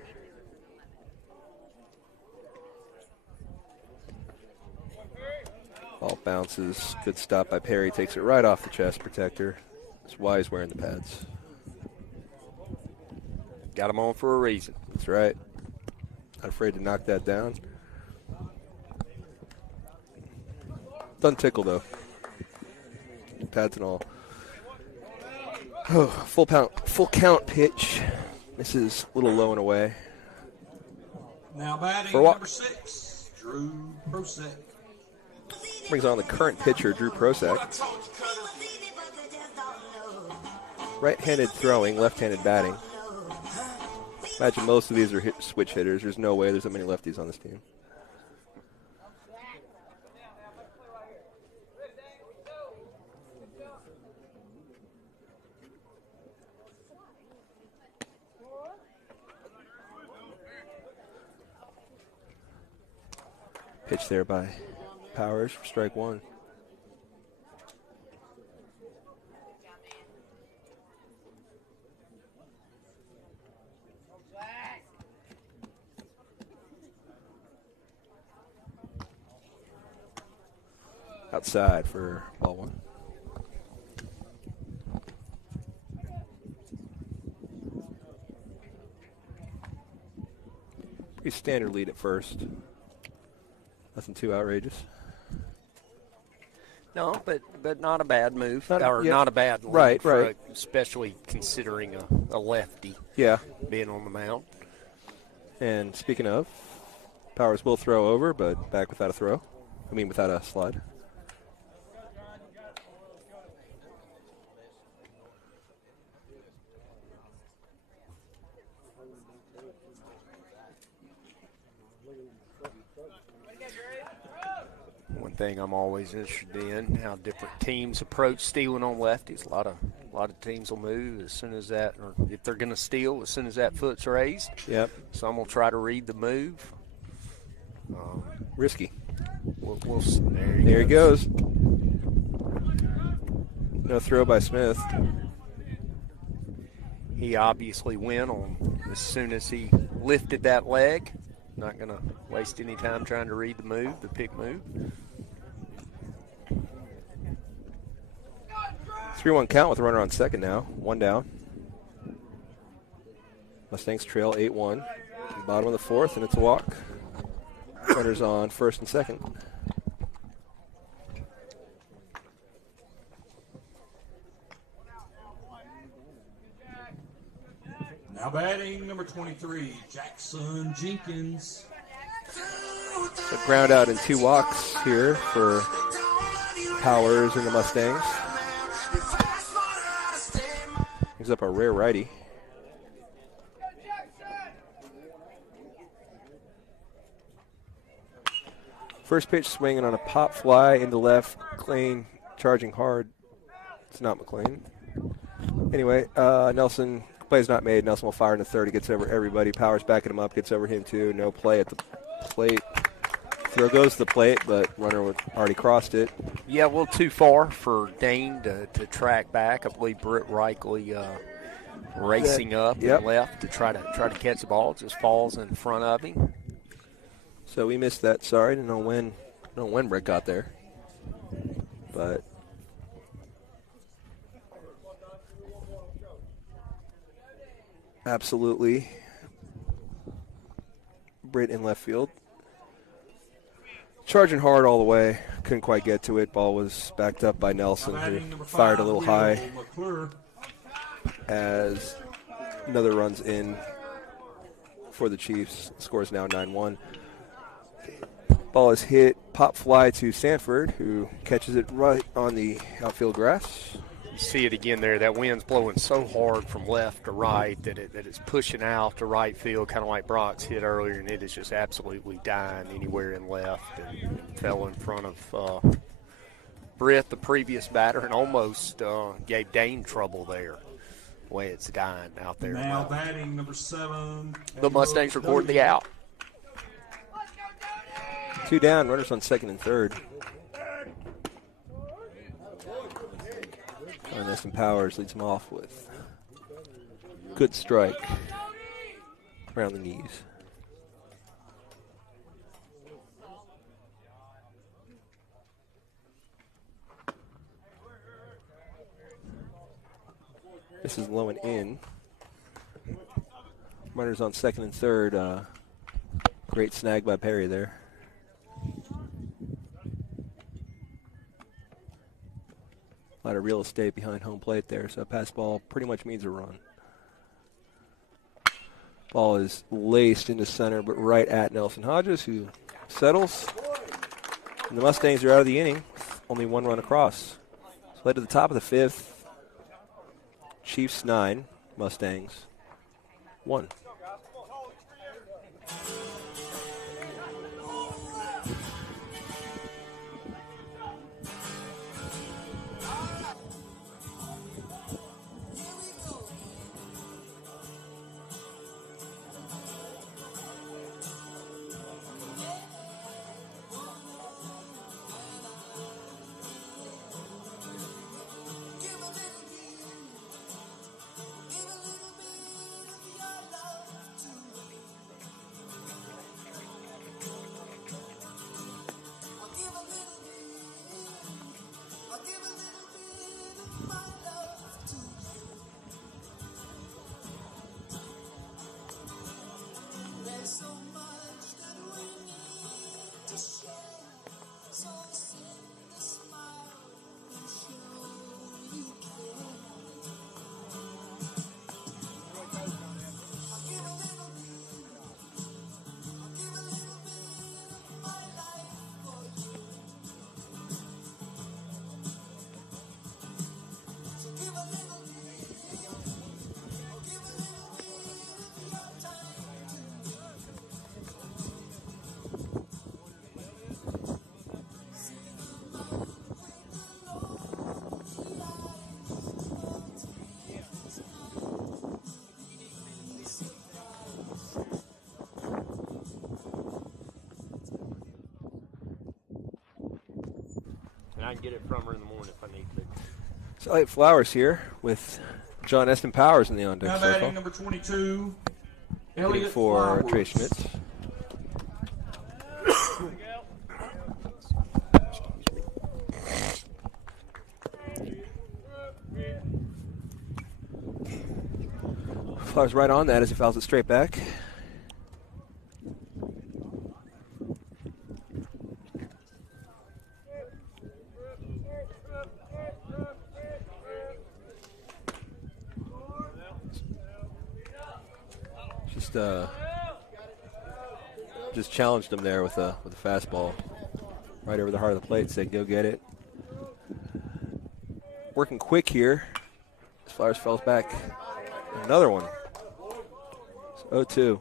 Ball bounces. Good stop by Perry. Takes it right off the chest protector. That's why he's wearing the pads. Got him on for a reason. That's right. Not afraid to knock that down. Doesn't tickle, though. Pads and all. Oh, full count pitch. Misses a little low and away. Now batting For what? number 6, Drew Prosek. Brings on the current pitcher, Drew Prosek. Right-handed throwing, left-handed batting. Imagine most of these are switch hitters. There's no way there's that many lefties on this team. Pitch there by Powers for strike 1. Outside for ball 1. Pretty standard lead at first. Nothing too outrageous. No, but not a bad move. Not Not a bad lead. Right. Especially considering a lefty being on the mound. And speaking of, Powers will throw over, but back without a throw. Without a slide. One thing I'm always interested in, how different teams approach stealing on lefties. A lot of teams will move as soon as that, or if they're going to steal, as soon as that foot's raised. Yep. Some will try to read the move. Risky. There he goes. No throw by Smith. He obviously went on as soon as he lifted that leg. Not going to waste any time trying to read the move, the pick move. 3-1 count with a runner on second now. 1 down. Mustangs trail 8-1. Bottom of the 4th, and it's a walk. Runners on first and second. Now batting number 23, Jackson Jenkins. So ground out and 2 walks here for Powers and the Mustangs. Brings up a rare righty. First pitch swinging on a pop fly into left. Klein charging hard It's not McLean. Anyway, Nelson, play's not made. Nelson will fire in the third. He gets over everybody. Powers backing him up, gets over him too. No play at the plate. Throw goes to the plate, but runner already crossed it. Yeah, a little too far for Dane to track back. I believe Britt Reichley racing up and left to try to catch the ball. It just falls in front of him. So we missed that. Sorry, don't know when Britt got there, but absolutely, Britt in left field. Charging hard all the way. Couldn't quite get to it. Ball was backed up by Nelson, who fired a little high as another run's in for the Chiefs. Score is now 9-1. Ball is hit, pop fly to Sanford, who catches it right on the outfield grass. You see it again there. That wind's blowing so hard from left to right that it's pushing out to right field, kind of like Brock's hit earlier, and it is just absolutely dying anywhere in left and fell in front of Britt, the previous batter, and almost gave Dane trouble there. The way it's dying out there. Now batting number 7. The Mustangs record the out. 2 down, runners on second and third. Neston Powers leads him off with good strike around the knees. This is low and in. Runners on second and third. Great snag by Perry there. A lot of real estate behind home plate there, so a pass ball pretty much means a run. Ball is laced into center, but right at Nelson Hodges, who settles. And the Mustangs are out of the inning. Only 1 run across. So led to the top of the 5th. Chiefs 9, Mustangs 1. I can get it from her in the morning if I need to. Elliott Flowers here with John Eston Powers in the on-deck Now circle. batting number 22, Waiting Elliott for Flowers. Trey Schmitz. Flowers right on that as he fouls it straight back. Just challenged him there with a fastball right over the heart of the plate. Said, "Go get it." Working quick here. As Flowers falls back. Another one. It's 0-2.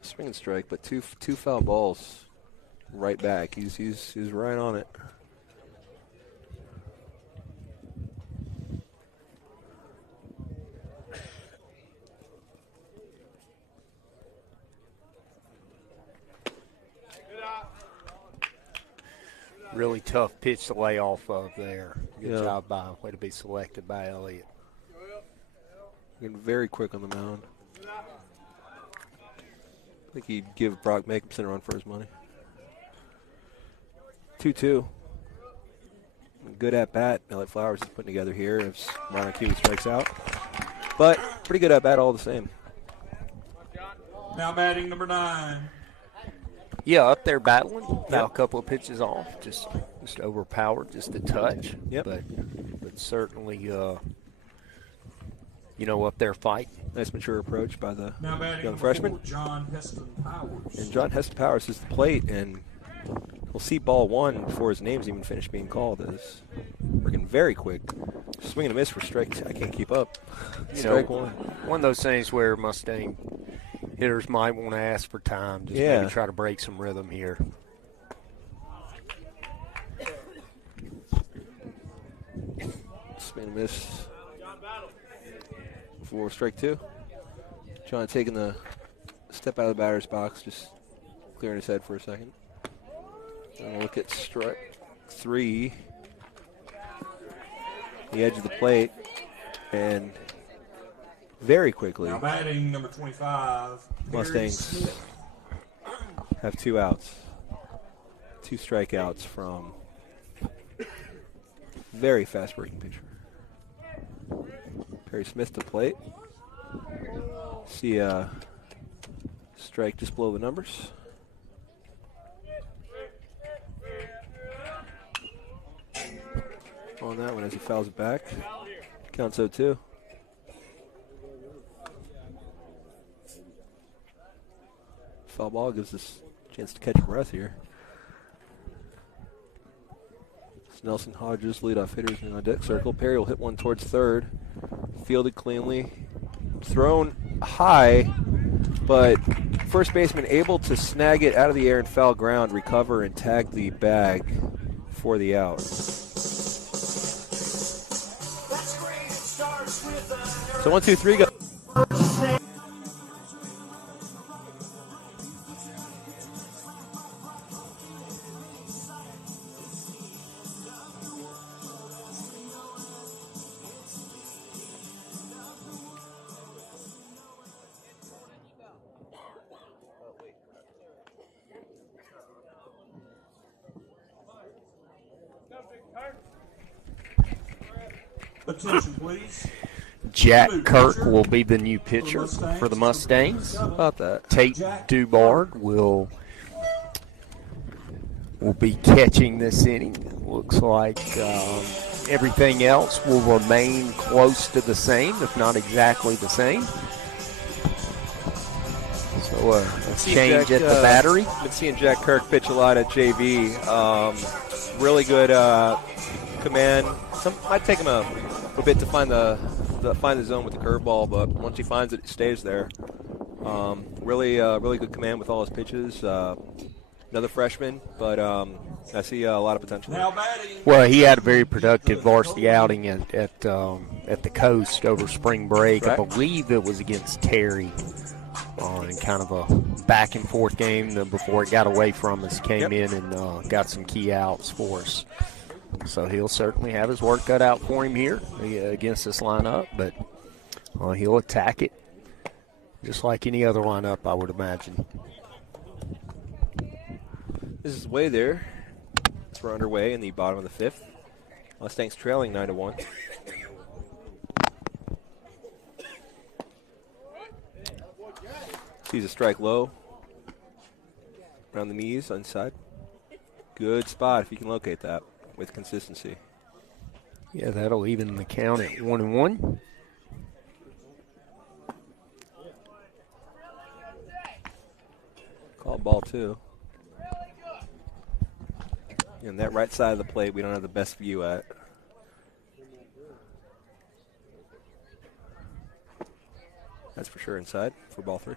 Swing and strike, but two foul balls right back. He's right on it. Really tough pitch to lay off of there. Good Yeah. job by way to be selected by Elliott. Getting very quick on the mound. I think he'd give Brock Jacobson a run for his money. 2-2. Good at bat. Elliott Flowers is putting together here if Ron Kiwi strikes out. But pretty good at bat all the same. Now batting number 9. Yeah, up there battling. Now a couple of pitches off. Just overpowered, just a touch. Yep. But certainly, up there fighting. Nice mature approach by the Now batting young number freshman. 4, John Heston Powers. And John Heston Powers is the plate, and we'll see ball one before his name's even finished being called. Is working very quick. Swing and a miss for strike. I can't keep up. Strike one. One of those things where Mustang hitters might want to ask for time. Just Yeah. maybe try to break some rhythm here. Swing and a miss for strike two. John taking the step out of the batter's box, just clearing his head for a second. And we'll look at strike three. The edge of the plate, and very quickly Now batting number 25, Perry Mustangs Smith. have 2 outs. 2 strikeouts from very fast working pitcher. Perry Smith to plate. See a strike just below the numbers. On that one as he fouls it back. Counts 0-2. Foul ball gives us a chance to catch a breath here. It's Nelson Hodges, leadoff hitters in the deck circle. Perry will hit one towards third. Fielded cleanly. Thrown high, but first baseman able to snag it out of the air and foul ground, recover, and tag the bag for the out. So 1, 2, 3 go. Attention, please. Jack Kirk will be the new pitcher for the Mustangs. How about that? Tate Dubard will be catching this inning. Looks like everything else will remain close to the same, if not exactly the same. So a change at the battery. Been seeing Jack Kirk pitch a lot at JV. Really good command. Might take him a bit to find the zone with the curveball, but once he finds it, it stays there. Really good command with all his pitches. Another freshman, but I see a lot of potential. Now batting. Well, he had a very productive varsity outing at the Coast over spring break. Right. I believe it was against Terry in kind of a back and forth game before it got away from us. Came in and got some key outs for us. So he'll certainly have his work cut out for him here against this lineup, but he'll attack it just like any other lineup, I would imagine. This is way there. We're underway in the bottom of the 5th. Mustangs trailing 9-1. Sees a strike low. Around the knees, inside. Good spot if you can locate that with consistency. Yeah, that'll even the count at 1-1. Call ball 2. And that right side of the plate we don't have the best view at. That's for sure inside for ball 3.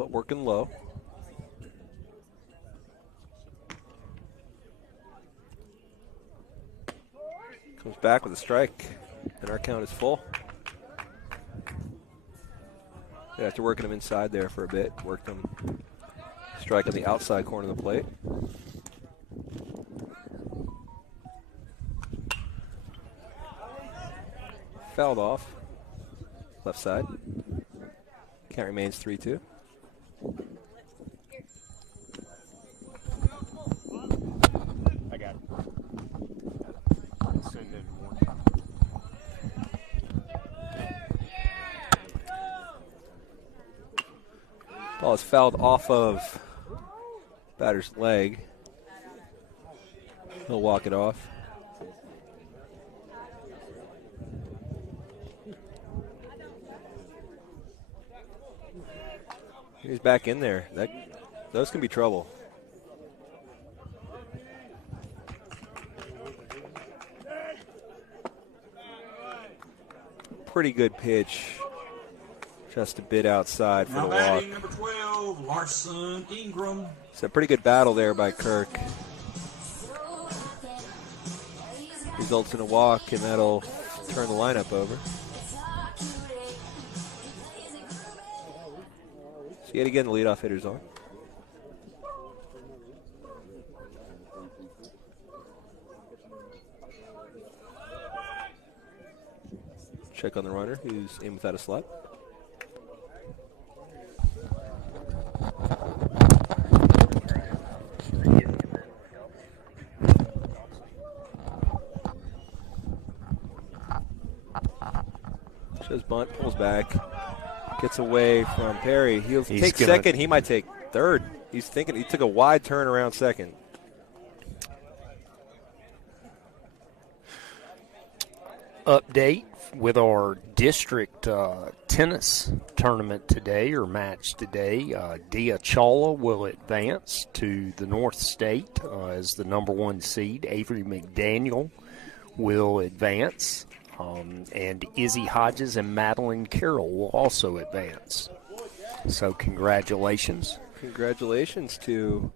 but working low. Comes back with a strike, and our count is full. After working him inside there for a bit, worked him strike on the outside corner of the plate. Fouled off, left side. Count remains 3-2. I got it. Send in one. Ball is fouled off of batter's leg. He'll walk it off. He's back in there. Those can be trouble. Pretty good pitch. Just a bit outside for Now the walk. batting number 12, Larson Ingram. It's a pretty good battle there by Kirk. Results in a walk, and that'll turn the lineup over. So yet again, the leadoff hitter's on. Check on the runner, who's in without a slap. Shows bunt, pulls back, gets away from Perry. He'll take second. He might take third. He's thinking he took a wide turn around second. Update with our district tennis tournament today, or match today. Dia Chawla will advance to the North State as the number 1 seed. Avery McDaniel will advance. And Izzy Hodges and Madeline Carroll will also advance. So congratulations. Congratulations to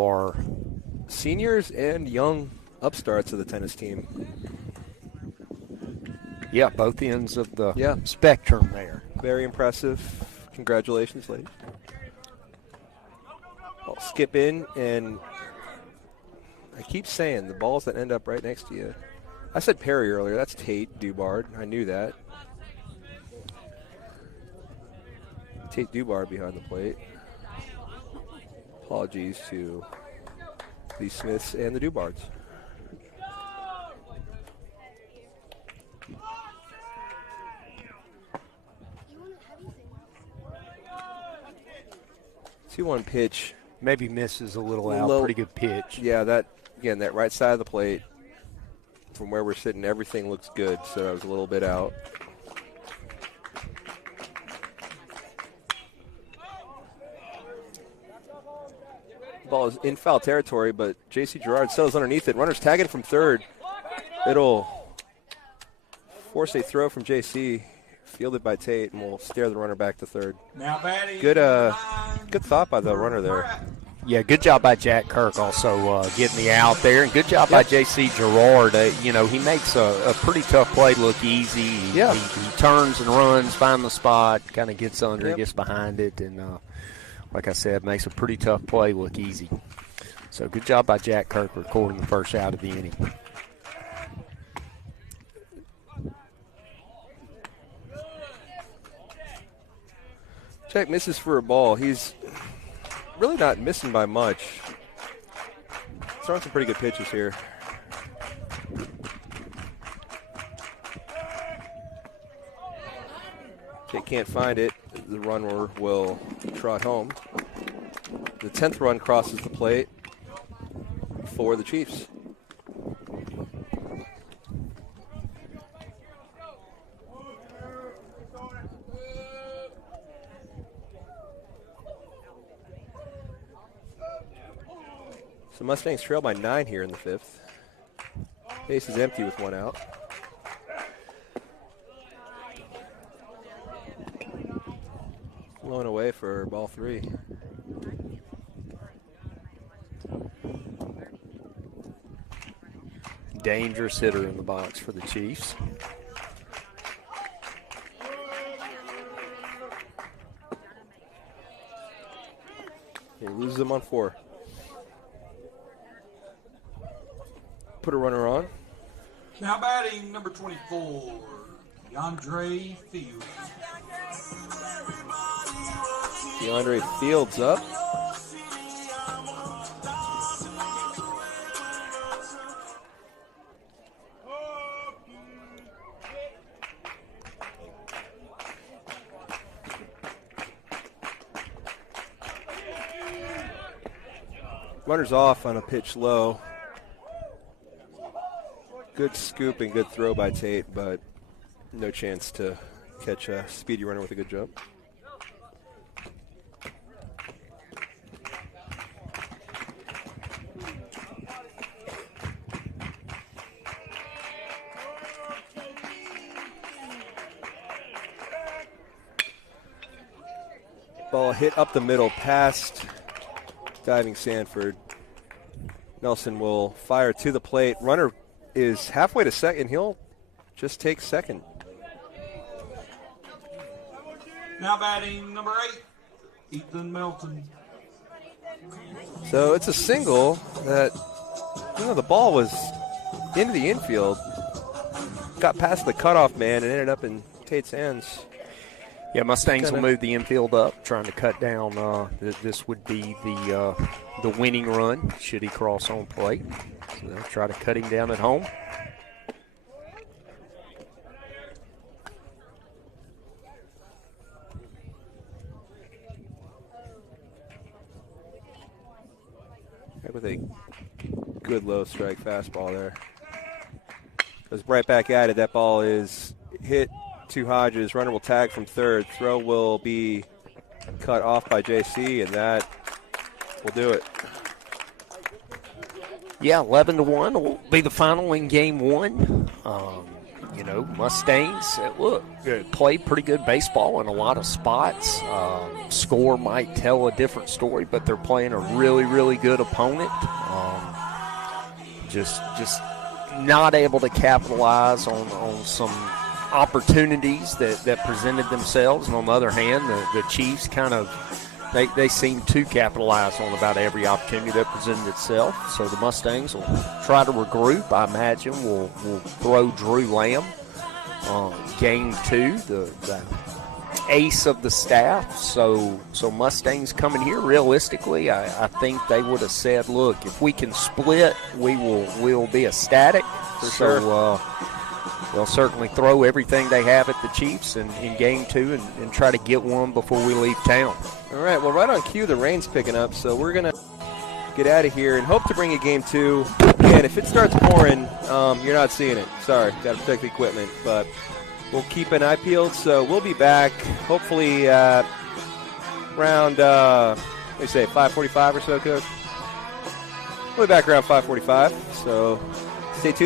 our seniors and young upstarts of the tennis team. Yeah, both ends of the spectrum there. Very impressive. Congratulations, ladies. I'll skip in, and I keep saying the balls that end up right next to you. I said Perry earlier. That's Tate Dubard. I knew that. Tate Dubard behind the plate. Apologies to the Smiths and the Dubards. Two-one pitch. Maybe misses a little out. Pretty good pitch. Yeah, that right side of the plate. From where we're sitting, everything looks good, so I was a little bit out. Ball is in foul territory, but J.C. Gerard settles underneath it. Runner's tagging from third. It'll force a throw from J.C., fielded by Tate, and we'll steer the runner back to third. Now batting. Good thought by the runner there. Yeah, good job by Jack Kirk also getting the out there, and good job by J.C. Gerard. He makes a pretty tough play look easy. He turns and runs, finds the spot, kind of gets under, gets behind it, and like I said, makes a pretty tough play look easy. So good job by Jack Kirk recording the first out of the inning. Jack misses for a ball. He's really not missing by much. Throwing some pretty good pitches here. Jake can't find it. The runner will trot home. The 10th run crosses the plate for the Chiefs. So Mustangs trail by 9 here in the 5th. Base is empty with 1 out. Blown away for ball 3. Dangerous hitter in the box for the Chiefs. He loses them on 4. Put a runner on. Now batting number 24, DeAndre Fields. DeAndre Fields up. Runner's off on a pitch low. Good scoop and good throw by Tate, but no chance to catch a speedy runner with a good jump. Ball hit up the middle past diving Sanford. Nelson will fire to the plate. Runner is halfway to second. He'll just take second. Now batting number 8, Ethan Melton. So it's a single that, the ball was into the infield, got past the cutoff man and ended up in Tate's hands. Yeah, Mustangs will move the infield up, trying to cut down. This would be the winning run should he cross home plate. So they'll try to cut him down at home. With a good low strike fastball there. Goes right back at it. That ball is hit to Hodges. Runner will tag from third. Throw will be cut off by JC, and that will do it. Yeah, 11-1 will be the final in game 1. Mustangs, play pretty good baseball in a lot of spots. Score might tell a different story, but they're playing a really, really good opponent. Just not able to capitalize on some opportunities that presented themselves. And on the other hand, the Chiefs kind of they seem to capitalize on about every opportunity that presented itself. So the Mustangs will try to regroup. I imagine we'll throw Drew Lamb game 2, the ace of the staff. So Mustangs coming here, realistically, I think they would have said, look, if we can split, we'll be ecstatic. For sure. So they'll certainly throw everything they have at the Chiefs in game 2 and try to get one before we leave town. All right, well, right on cue, the rain's picking up, so we're going to get out of here and hope to bring you game 2. Again, if it starts pouring, you're not seeing it. Sorry, got to protect the equipment, but we'll keep an eye peeled. So we'll be back hopefully around, 5:45 or so, Coach? We'll be back around 5:45, so stay tuned.